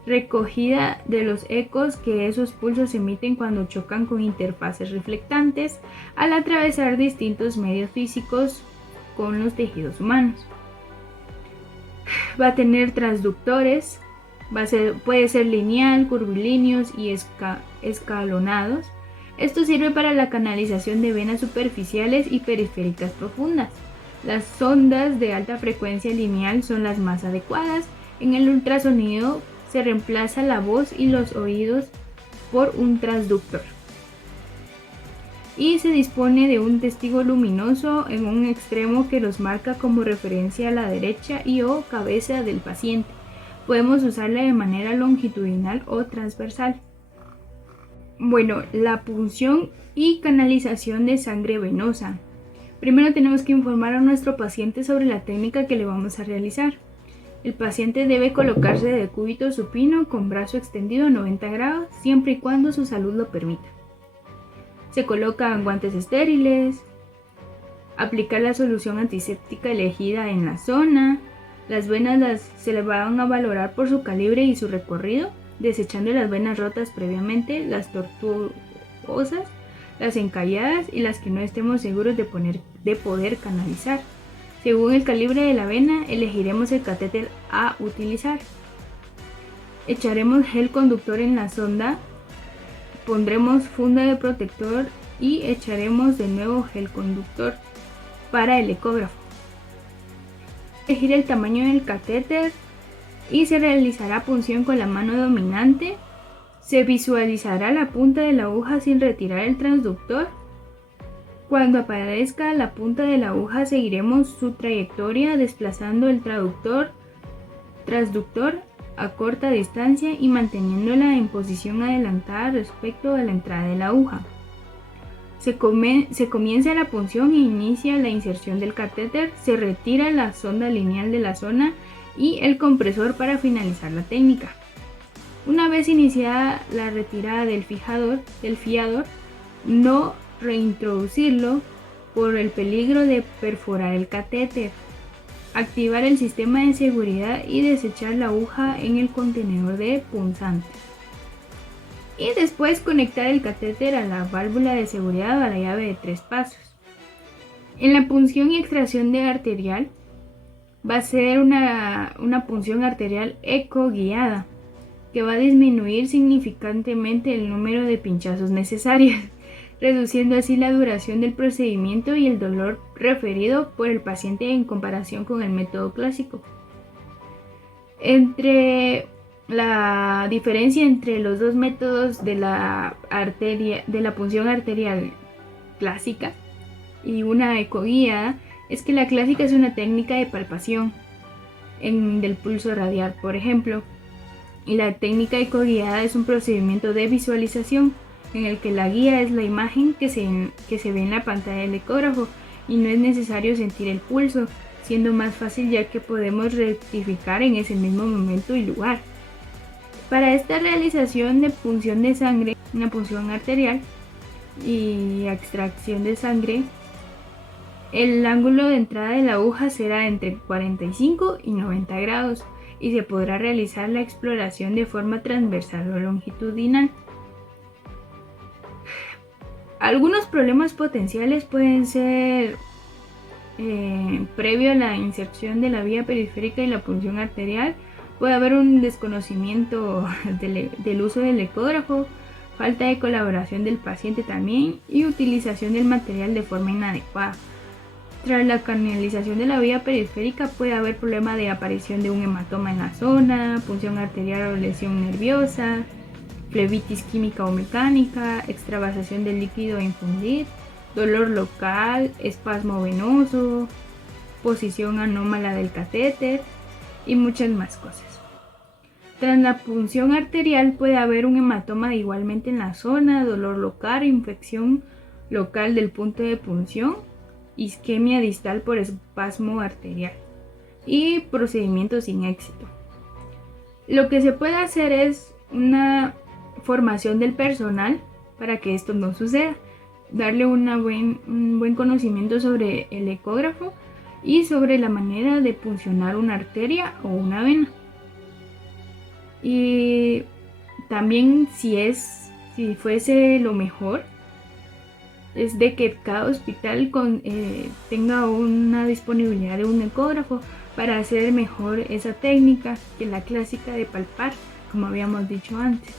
recogida de los ecos que esos pulsos emiten cuando chocan con interfaces reflectantes al atravesar distintos medios físicos con los tejidos humanos. Va a tener transductores, puede ser lineal, curvilíneos y escalonados. Esto sirve para la canalización de venas superficiales y periféricas profundas. Las sondas de alta frecuencia lineal son las más adecuadas. En el ultrasonido se reemplaza la voz y los oídos por un transductor. Y se dispone de un testigo luminoso en un extremo que los marca como referencia a la derecha y o cabeza del paciente. Podemos usarla de manera longitudinal o transversal. Bueno, la punción y canalización de sangre venosa. Primero tenemos que informar a nuestro paciente sobre la técnica que le vamos a realizar. El paciente debe colocarse de cúbito supino con brazo extendido a 90 grados, siempre y cuando su salud lo permita. Se colocan guantes estériles, aplicar la solución antiséptica elegida en la zona. Las venas se le van a valorar por su calibre y su recorrido, desechando las venas rotas previamente, las tortuosas, las encalladas y las que no estemos seguros de poder canalizar. Según el calibre de la vena, elegiremos el catéter a utilizar. Echaremos gel conductor en la sonda, pondremos funda de protector y echaremos de nuevo gel conductor para el ecógrafo. Elegir el tamaño del catéter y se realizará punción con la mano dominante. Se visualizará la punta de la aguja sin retirar el transductor. Cuando aparezca la punta de la aguja, seguiremos su trayectoria desplazando el transductor a corta distancia y manteniéndola en posición adelantada respecto a la entrada de la aguja. Se comienza la punción e inicia la inserción del catéter. Se retira la sonda lineal de la zona y el compresor para finalizar la técnica. Una vez iniciada la retirada del fiador, no reintroducirlo por el peligro de perforar el catéter. Activar el sistema de seguridad y desechar la aguja en el contenedor de punzante. Y después conectar el catéter a la válvula de seguridad o a la llave de 3 pasos. En la punción y extracción de arterial va a ser una punción arterial ecoguiada que va a disminuir significativamente el número de pinchazos necesarios, reduciendo así la duración del procedimiento y el dolor referido por el paciente en comparación con el método clásico. La diferencia entre los dos métodos de la punción arterial clásica y una ecoguiada es que la clásica es una técnica de palpación del pulso radial, por ejemplo, y la técnica ecoguiada es un procedimiento de visualización en el que la guía es la imagen que se ve en la pantalla del ecógrafo y no es necesario sentir el pulso, siendo más fácil ya que podemos rectificar en ese mismo momento y lugar. Para esta realización de punción de sangre, una punción arterial y extracción de sangre, el ángulo de entrada de la aguja será entre 45 y 90 grados y se podrá realizar la exploración de forma transversal o longitudinal. Algunos problemas potenciales pueden ser previo a la inserción de la vía periférica y la punción arterial. Puede haber un desconocimiento del uso del ecógrafo, falta de colaboración del paciente también y utilización del material de forma inadecuada. Tras la canalización de la vía periférica puede haber problema de aparición de un hematoma en la zona, punción arterial o lesión nerviosa, flebitis química o mecánica, extravasación del líquido a infundir, dolor local, espasmo venoso, posición anómala del catéter y muchas más cosas. Tras la punción arterial puede haber un hematoma igualmente en la zona, dolor local, infección local del punto de punción, isquemia distal por espasmo arterial y procedimiento sin éxito. Lo que se puede hacer es una formación del personal para que esto no suceda, darle un buen conocimiento sobre el ecógrafo y sobre la manera de puncionar una arteria o una vena. Y también si fuese lo mejor es de que cada hospital tenga una disponibilidad de un ecógrafo para hacer mejor esa técnica que la clásica de palpar, como habíamos dicho antes.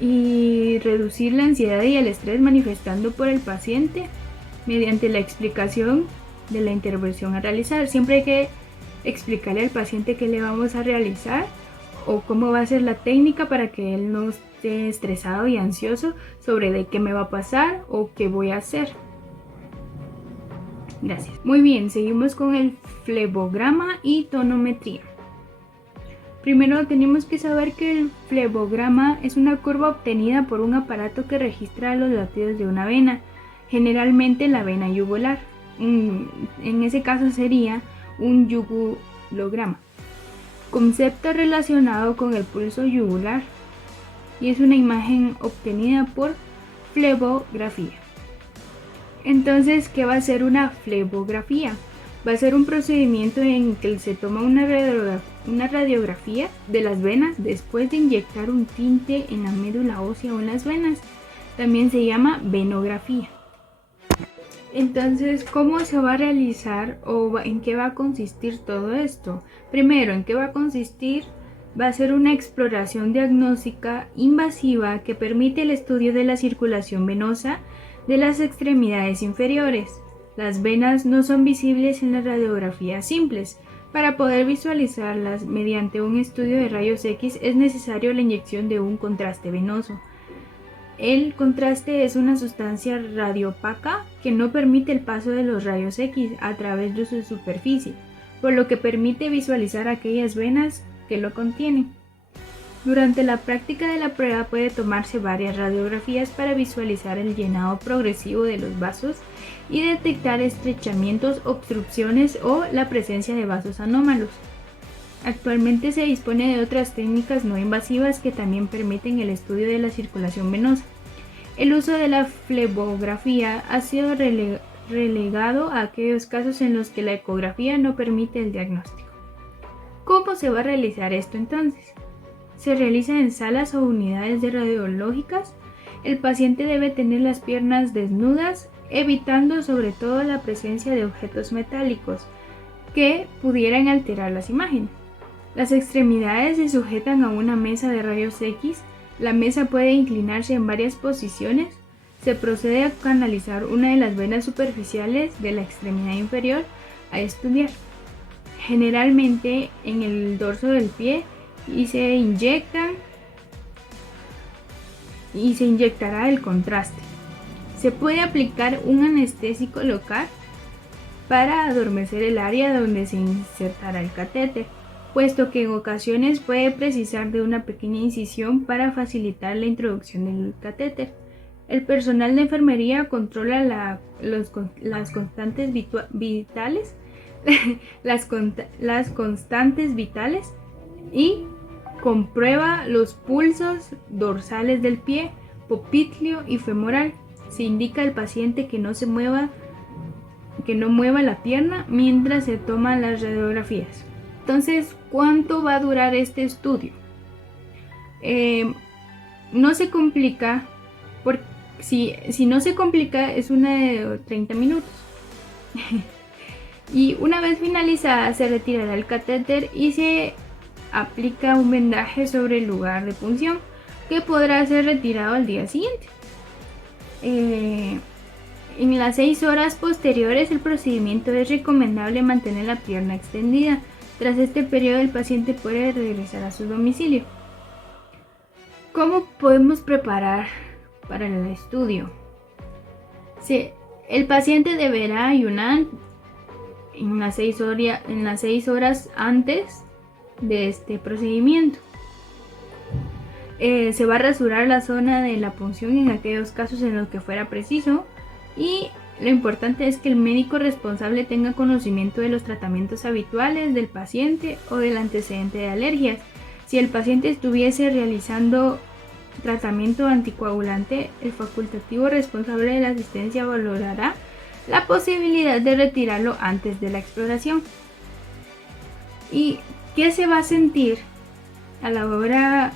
Y reducir la ansiedad y el estrés manifestando por el paciente mediante la explicación de la intervención a realizar. Siempre hay que explicarle al paciente qué le vamos a realizar o cómo va a ser la técnica para que él no esté estresado y ansioso sobre de qué me va a pasar o qué voy a hacer. Gracias. Muy bien, seguimos con el flebograma y tonometría. Primero tenemos que saber que el flebograma es una curva obtenida por un aparato que registra los latidos de una vena, generalmente la vena yugular. en ese caso sería un yugulograma, concepto relacionado con el pulso yugular, y es una imagen obtenida por flebografía. Entonces, ¿qué va a ser una flebografía? Va a ser un procedimiento en que se toma una radiografía de las venas después de inyectar un tinte en la médula ósea o en las venas. También se llama venografía. Entonces, ¿cómo se va a realizar o en qué va a consistir todo esto? Primero, ¿en qué va a consistir? Va a ser una exploración diagnóstica invasiva que permite el estudio de la circulación venosa de las extremidades inferiores. Las venas no son visibles en las radiografías simples. Para poder visualizarlas mediante un estudio de rayos X es necesario la inyección de un contraste venoso. El contraste es una sustancia radioopaca que no permite el paso de los rayos X a través de su superficie, por lo que permite visualizar aquellas venas que lo contienen. Durante la práctica de la prueba puede tomarse varias radiografías para visualizar el llenado progresivo de los vasos y detectar estrechamientos, obstrucciones o la presencia de vasos anómalos. Actualmente se dispone de otras técnicas no invasivas que también permiten el estudio de la circulación venosa. El uso de la flebografía ha sido relegado a aquellos casos en los que la ecografía no permite el diagnóstico. ¿Cómo se va a realizar esto entonces? Se realiza en salas o unidades de radiológicas. El paciente debe tener las piernas desnudas, evitando sobre todo la presencia de objetos metálicos que pudieran alterar las imágenes. Las extremidades se sujetan a una mesa de rayos X. La mesa puede inclinarse en varias posiciones. Se procede a canalizar una de las venas superficiales de la extremidad inferior a estudiar, generalmente en el dorso del pie, y se inyectará el contraste. Se puede aplicar un anestésico local para adormecer el área donde se insertará el catéter, puesto que en ocasiones puede precisar de una pequeña incisión para facilitar la introducción del catéter. El personal de enfermería controla las constantes vitales y comprueba los pulsos dorsales del pie, popliteo y femoral. Se indica al paciente que no mueva la pierna mientras se toman las radiografías. Entonces, ¿cuánto va a durar este estudio? No se complica, si no se complica es una de 30 minutos. Y una vez finalizada se retirará el catéter y se aplica un vendaje sobre el lugar de punción que podrá ser retirado al día siguiente. En las 6 horas posteriores el procedimiento es recomendable mantener la pierna extendida. Tras este periodo el paciente puede regresar a su domicilio. ¿Cómo podemos preparar para el estudio? El paciente deberá ayunar en las 6 horas antes de este procedimiento. Se va a rasurar la zona de la punción en aquellos casos en los que fuera preciso, y lo importante es que el médico responsable tenga conocimiento de los tratamientos habituales del paciente o del antecedente de alergias. Si el paciente estuviese realizando tratamiento anticoagulante, el facultativo responsable de la asistencia valorará la posibilidad de retirarlo antes de la exploración. ¿Y qué se va a sentir a la hora,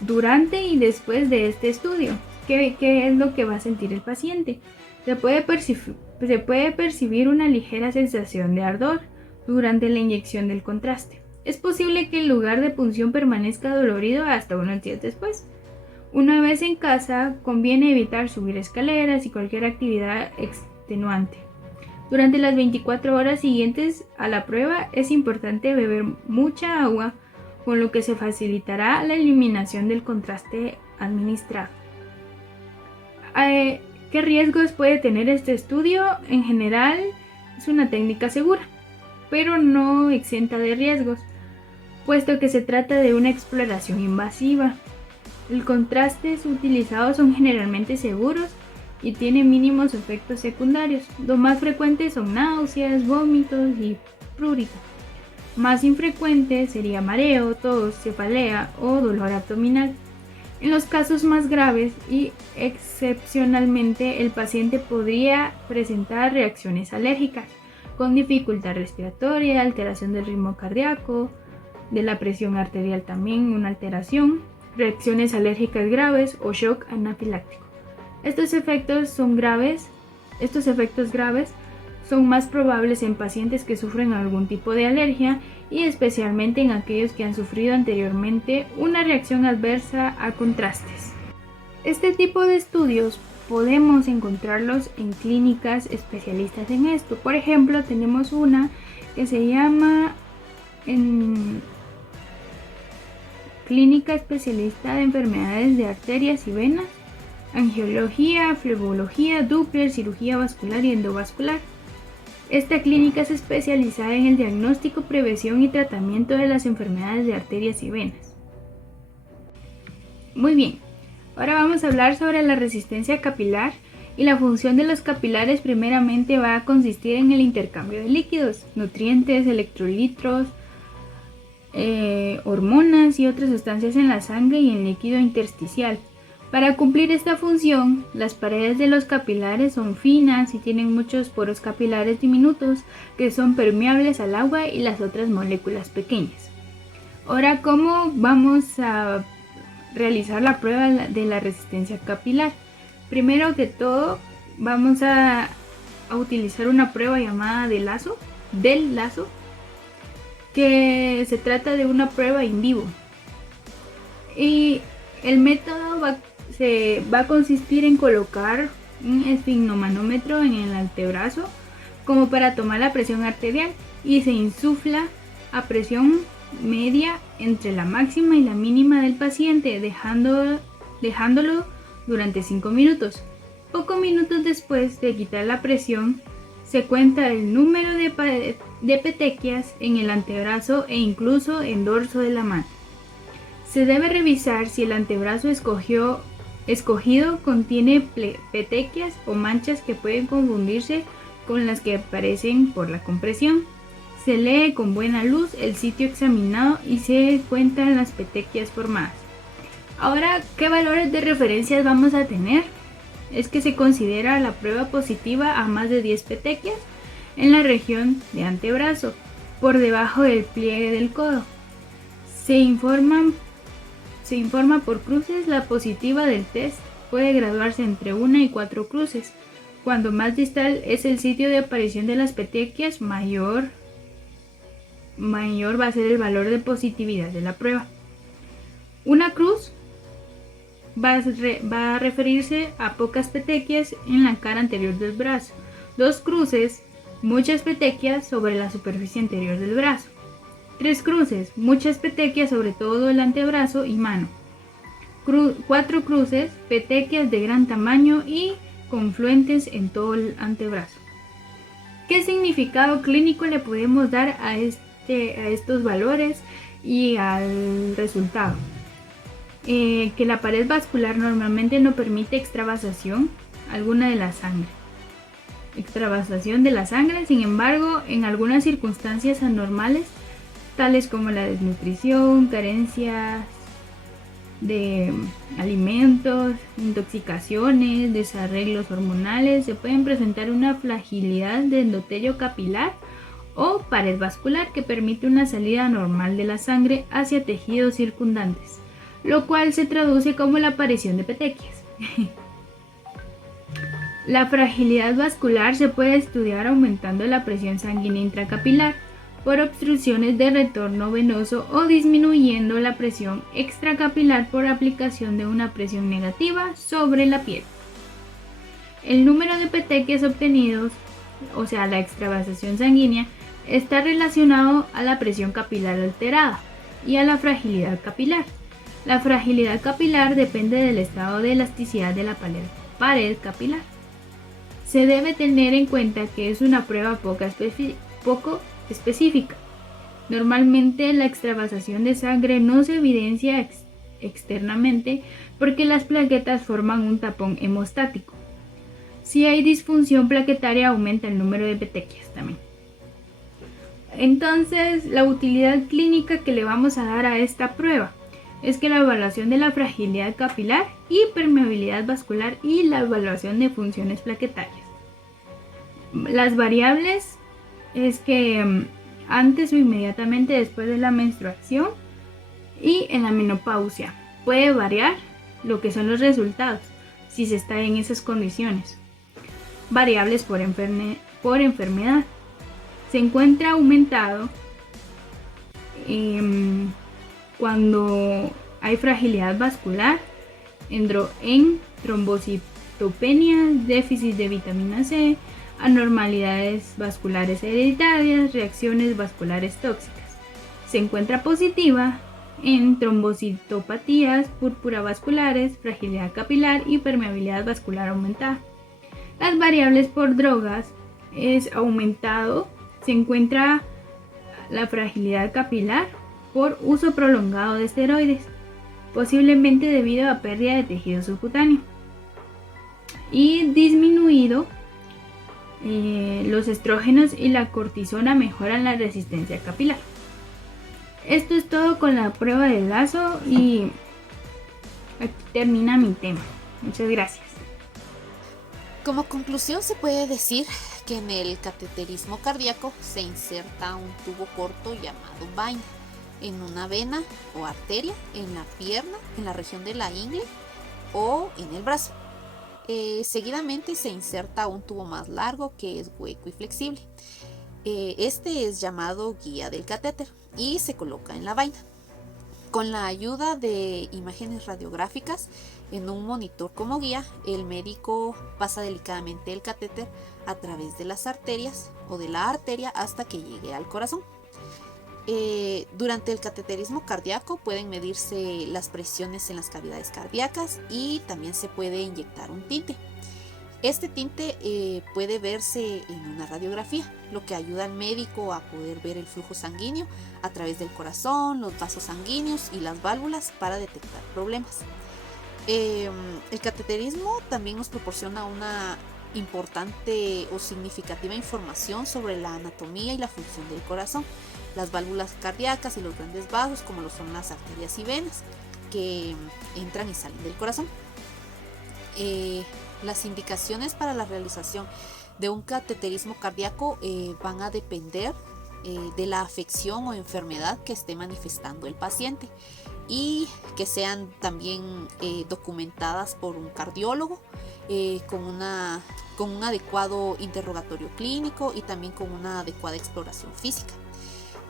durante y después de este estudio? ¿Qué es lo que va a sentir el paciente? Se puede percibir una ligera sensación de ardor durante la inyección del contraste. Es posible que el lugar de punción permanezca dolorido hasta unos días después. Una vez en casa, conviene evitar subir escaleras y cualquier actividad extenuante. Durante las 24 horas siguientes a la prueba es importante beber mucha agua, con lo que se facilitará la eliminación del contraste administrado. ¿Qué riesgos puede tener este estudio? En general es una técnica segura, pero no exenta de riesgos, puesto que se trata de una exploración invasiva. Los contrastes utilizados son generalmente seguros y tiene mínimos efectos secundarios. Los más frecuentes son náuseas, vómitos y prurito. Más infrecuente sería mareo, tos, cefalea o dolor abdominal. En los casos más graves y excepcionalmente el paciente podría presentar reacciones alérgicas con dificultad respiratoria, alteración del ritmo cardíaco, de la presión arterial también una alteración, reacciones alérgicas graves o shock anafiláctico. Estos efectos graves son más probables en pacientes que sufren algún tipo de alergia y especialmente en aquellos que han sufrido anteriormente una reacción adversa a contrastes. Este tipo de estudios podemos encontrarlos en clínicas especialistas en esto. Por ejemplo, tenemos una que se llama Clínica Especialista de Enfermedades de Arterias y Venas, Angiología, Flebología, Doppler, Cirugía Vascular y Endovascular. Esta clínica es especializada en el diagnóstico, prevención y tratamiento de las enfermedades de arterias y venas. Muy bien, ahora vamos a hablar sobre la resistencia capilar y la función de los capilares. Primeramente va a consistir en el intercambio de líquidos, nutrientes, electrolitos, hormonas y otras sustancias en la sangre y en el líquido intersticial. Para cumplir esta función, las paredes de los capilares son finas y tienen muchos poros capilares diminutos que son permeables al agua y las otras moléculas pequeñas. Ahora, ¿cómo vamos a realizar la prueba de la resistencia capilar? Primero que todo, vamos a utilizar una prueba llamada del lazo, que se trata de una prueba in vivo. Y el método va a consistir en colocar un esfigmomanómetro en el antebrazo como para tomar la presión arterial y se insufla a presión media entre la máxima y la mínima del paciente, dejándolo durante 5 minutos. Pocos minutos después de quitar la presión, se cuenta el número de petequias en el antebrazo e incluso en dorso de la mano. Se debe revisar si el antebrazo escogido contiene petequias o manchas que pueden confundirse con las que aparecen por la compresión. Se lee con buena luz el sitio examinado y se cuentan las petequias formadas. Ahora, ¿qué valores de referencia vamos a tener? Es que se considera la prueba positiva a más de 10 petequias en la región de antebrazo, por debajo del pliegue del codo. Se informa por cruces. La positiva del test puede graduarse entre 1 y 4 cruces. Cuando más distal es el sitio de aparición de las petequias, mayor va a ser el valor de positividad de la prueba. Una cruz va a referirse a pocas petequias en la cara anterior del brazo. 2 cruces, muchas petequias sobre la superficie anterior del brazo. 3 cruces, muchas petequias sobre todo el antebrazo y mano. 4 cruces, petequias de gran tamaño y confluentes en todo el antebrazo. ¿Qué significado clínico le podemos dar a estos valores y al resultado? Que la pared vascular normalmente no permite extravasación alguna de la sangre. Sin embargo, en algunas circunstancias anormales, tales como la desnutrición, carencias de alimentos, intoxicaciones, desarreglos hormonales, se pueden presentar una fragilidad de endotelio capilar o pared vascular que permite una salida normal de la sangre hacia tejidos circundantes, lo cual se traduce como la aparición de petequias. La fragilidad vascular se puede estudiar aumentando la presión sanguínea intracapilar por obstrucciones de retorno venoso o disminuyendo la presión extracapilar por aplicación de una presión negativa sobre la piel. El número de petequias obtenidos, o sea, la extravasación sanguínea, está relacionado a la presión capilar alterada y a la fragilidad capilar. La fragilidad capilar depende del estado de elasticidad de la pared capilar. Se debe tener en cuenta que es una prueba poco específica. Normalmente la extravasación de sangre no se evidencia externamente porque las plaquetas forman un tapón hemostático. Si hay disfunción plaquetaria, aumenta el número de petequias también. Entonces, la utilidad clínica que le vamos a dar a esta prueba es que la evaluación de la fragilidad capilar y permeabilidad vascular y la evaluación de funciones plaquetarias. Las variables es que antes o inmediatamente después de la menstruación y en la menopausia. Puede variar lo que son los resultados si se está en esas condiciones. Variables por enfermedad. Se encuentra aumentado cuando hay fragilidad vascular, en trombocitopenia, déficit de vitamina C, anormalidades vasculares hereditarias, reacciones vasculares tóxicas. Se encuentra positiva en trombocitopatías, púrpura vasculares, fragilidad capilar y permeabilidad vascular aumentada. Las variables por drogas es aumentado. Se encuentra la fragilidad capilar por uso prolongado de esteroides, posiblemente debido a pérdida de tejido subcutáneo. Y disminuido, los estrógenos y la cortisona mejoran la resistencia capilar. Esto es todo con la prueba del lazo y aquí termina mi tema. Muchas gracias. Como conclusión se puede decir que en el cateterismo cardíaco se inserta un tubo corto llamado vaina en una vena o arteria, en la pierna, en la región de la ingle o en el brazo. Seguidamente se inserta un tubo más largo que es hueco y flexible. Este es llamado guía del catéter y se coloca en la vaina. Con la ayuda de imágenes radiográficas en un monitor como guía, el médico pasa delicadamente el catéter a través de las arterias o de la arteria hasta que llegue al corazón. Durante el cateterismo cardíaco pueden medirse las presiones en las cavidades cardíacas y también se puede inyectar un tinte. Este tinte puede verse en una radiografía, lo que ayuda al médico a poder ver el flujo sanguíneo a través del corazón, los vasos sanguíneos y las válvulas para detectar problemas. El cateterismo también nos proporciona una importante o significativa información sobre la anatomía y la función del corazón, las válvulas cardíacas y los grandes vasos como lo son las arterias y venas que entran y salen del corazón. Las indicaciones para la realización de un cateterismo cardíaco van a depender de la afección o enfermedad que esté manifestando el paciente y que sean también documentadas por un cardiólogo con un adecuado interrogatorio clínico y también con una adecuada exploración física.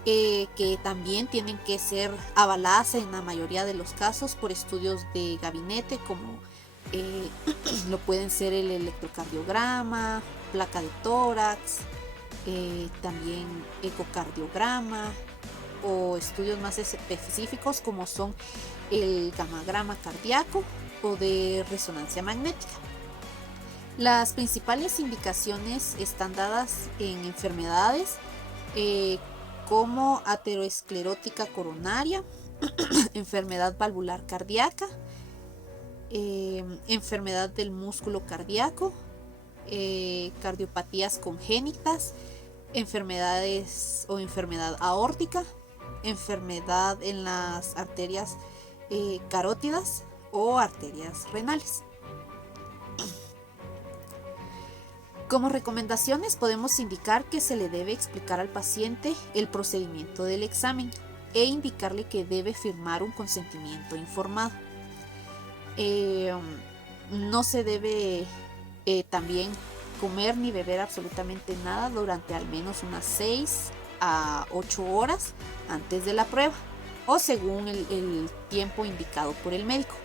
Que también tienen que ser avaladas en la mayoría de los casos por estudios de gabinete como lo pueden ser el electrocardiograma, placa de tórax, también ecocardiograma o estudios más específicos como son el gamagrama cardíaco o de resonancia magnética. Las principales indicaciones están dadas en enfermedades como aterosclerótica coronaria, enfermedad valvular cardíaca, enfermedad del músculo cardíaco, cardiopatías congénitas, enfermedades o enfermedad aórtica, enfermedad en las arterias carótidas o arterias renales. Como recomendaciones podemos indicar que se le debe explicar al paciente el procedimiento del examen e indicarle que debe firmar un consentimiento informado. No se debe también comer ni beber absolutamente nada durante al menos unas 6 a 8 horas antes de la prueba o según el tiempo indicado por el médico.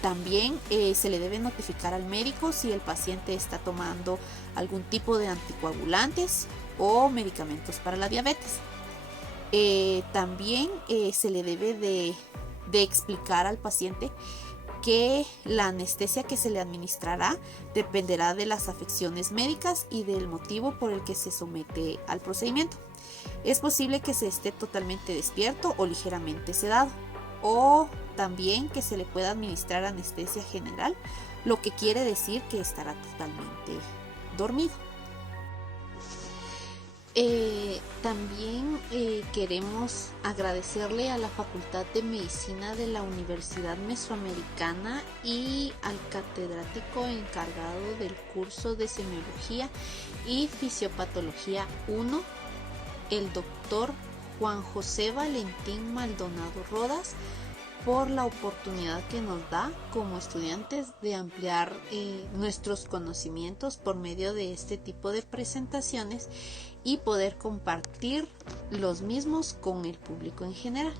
También se le debe notificar al médico si el paciente está tomando algún tipo de anticoagulantes o medicamentos para la diabetes. También se le debe de explicar al paciente que la anestesia que se le administrará dependerá de las afecciones médicas y del motivo por el que se somete al procedimiento. Es posible que se esté totalmente despierto o ligeramente sedado, o también que se le pueda administrar anestesia general lo que quiere decir que estará totalmente dormido. También queremos agradecerle a la Facultad de Medicina de la Universidad Mesoamericana y al catedrático encargado del curso de Semiología y Fisiopatología 1, el doctor Juan José Valentín Maldonado Rodas, por la oportunidad que nos da como estudiantes de ampliar nuestros conocimientos por medio de este tipo de presentaciones y poder compartir los mismos con el público en general.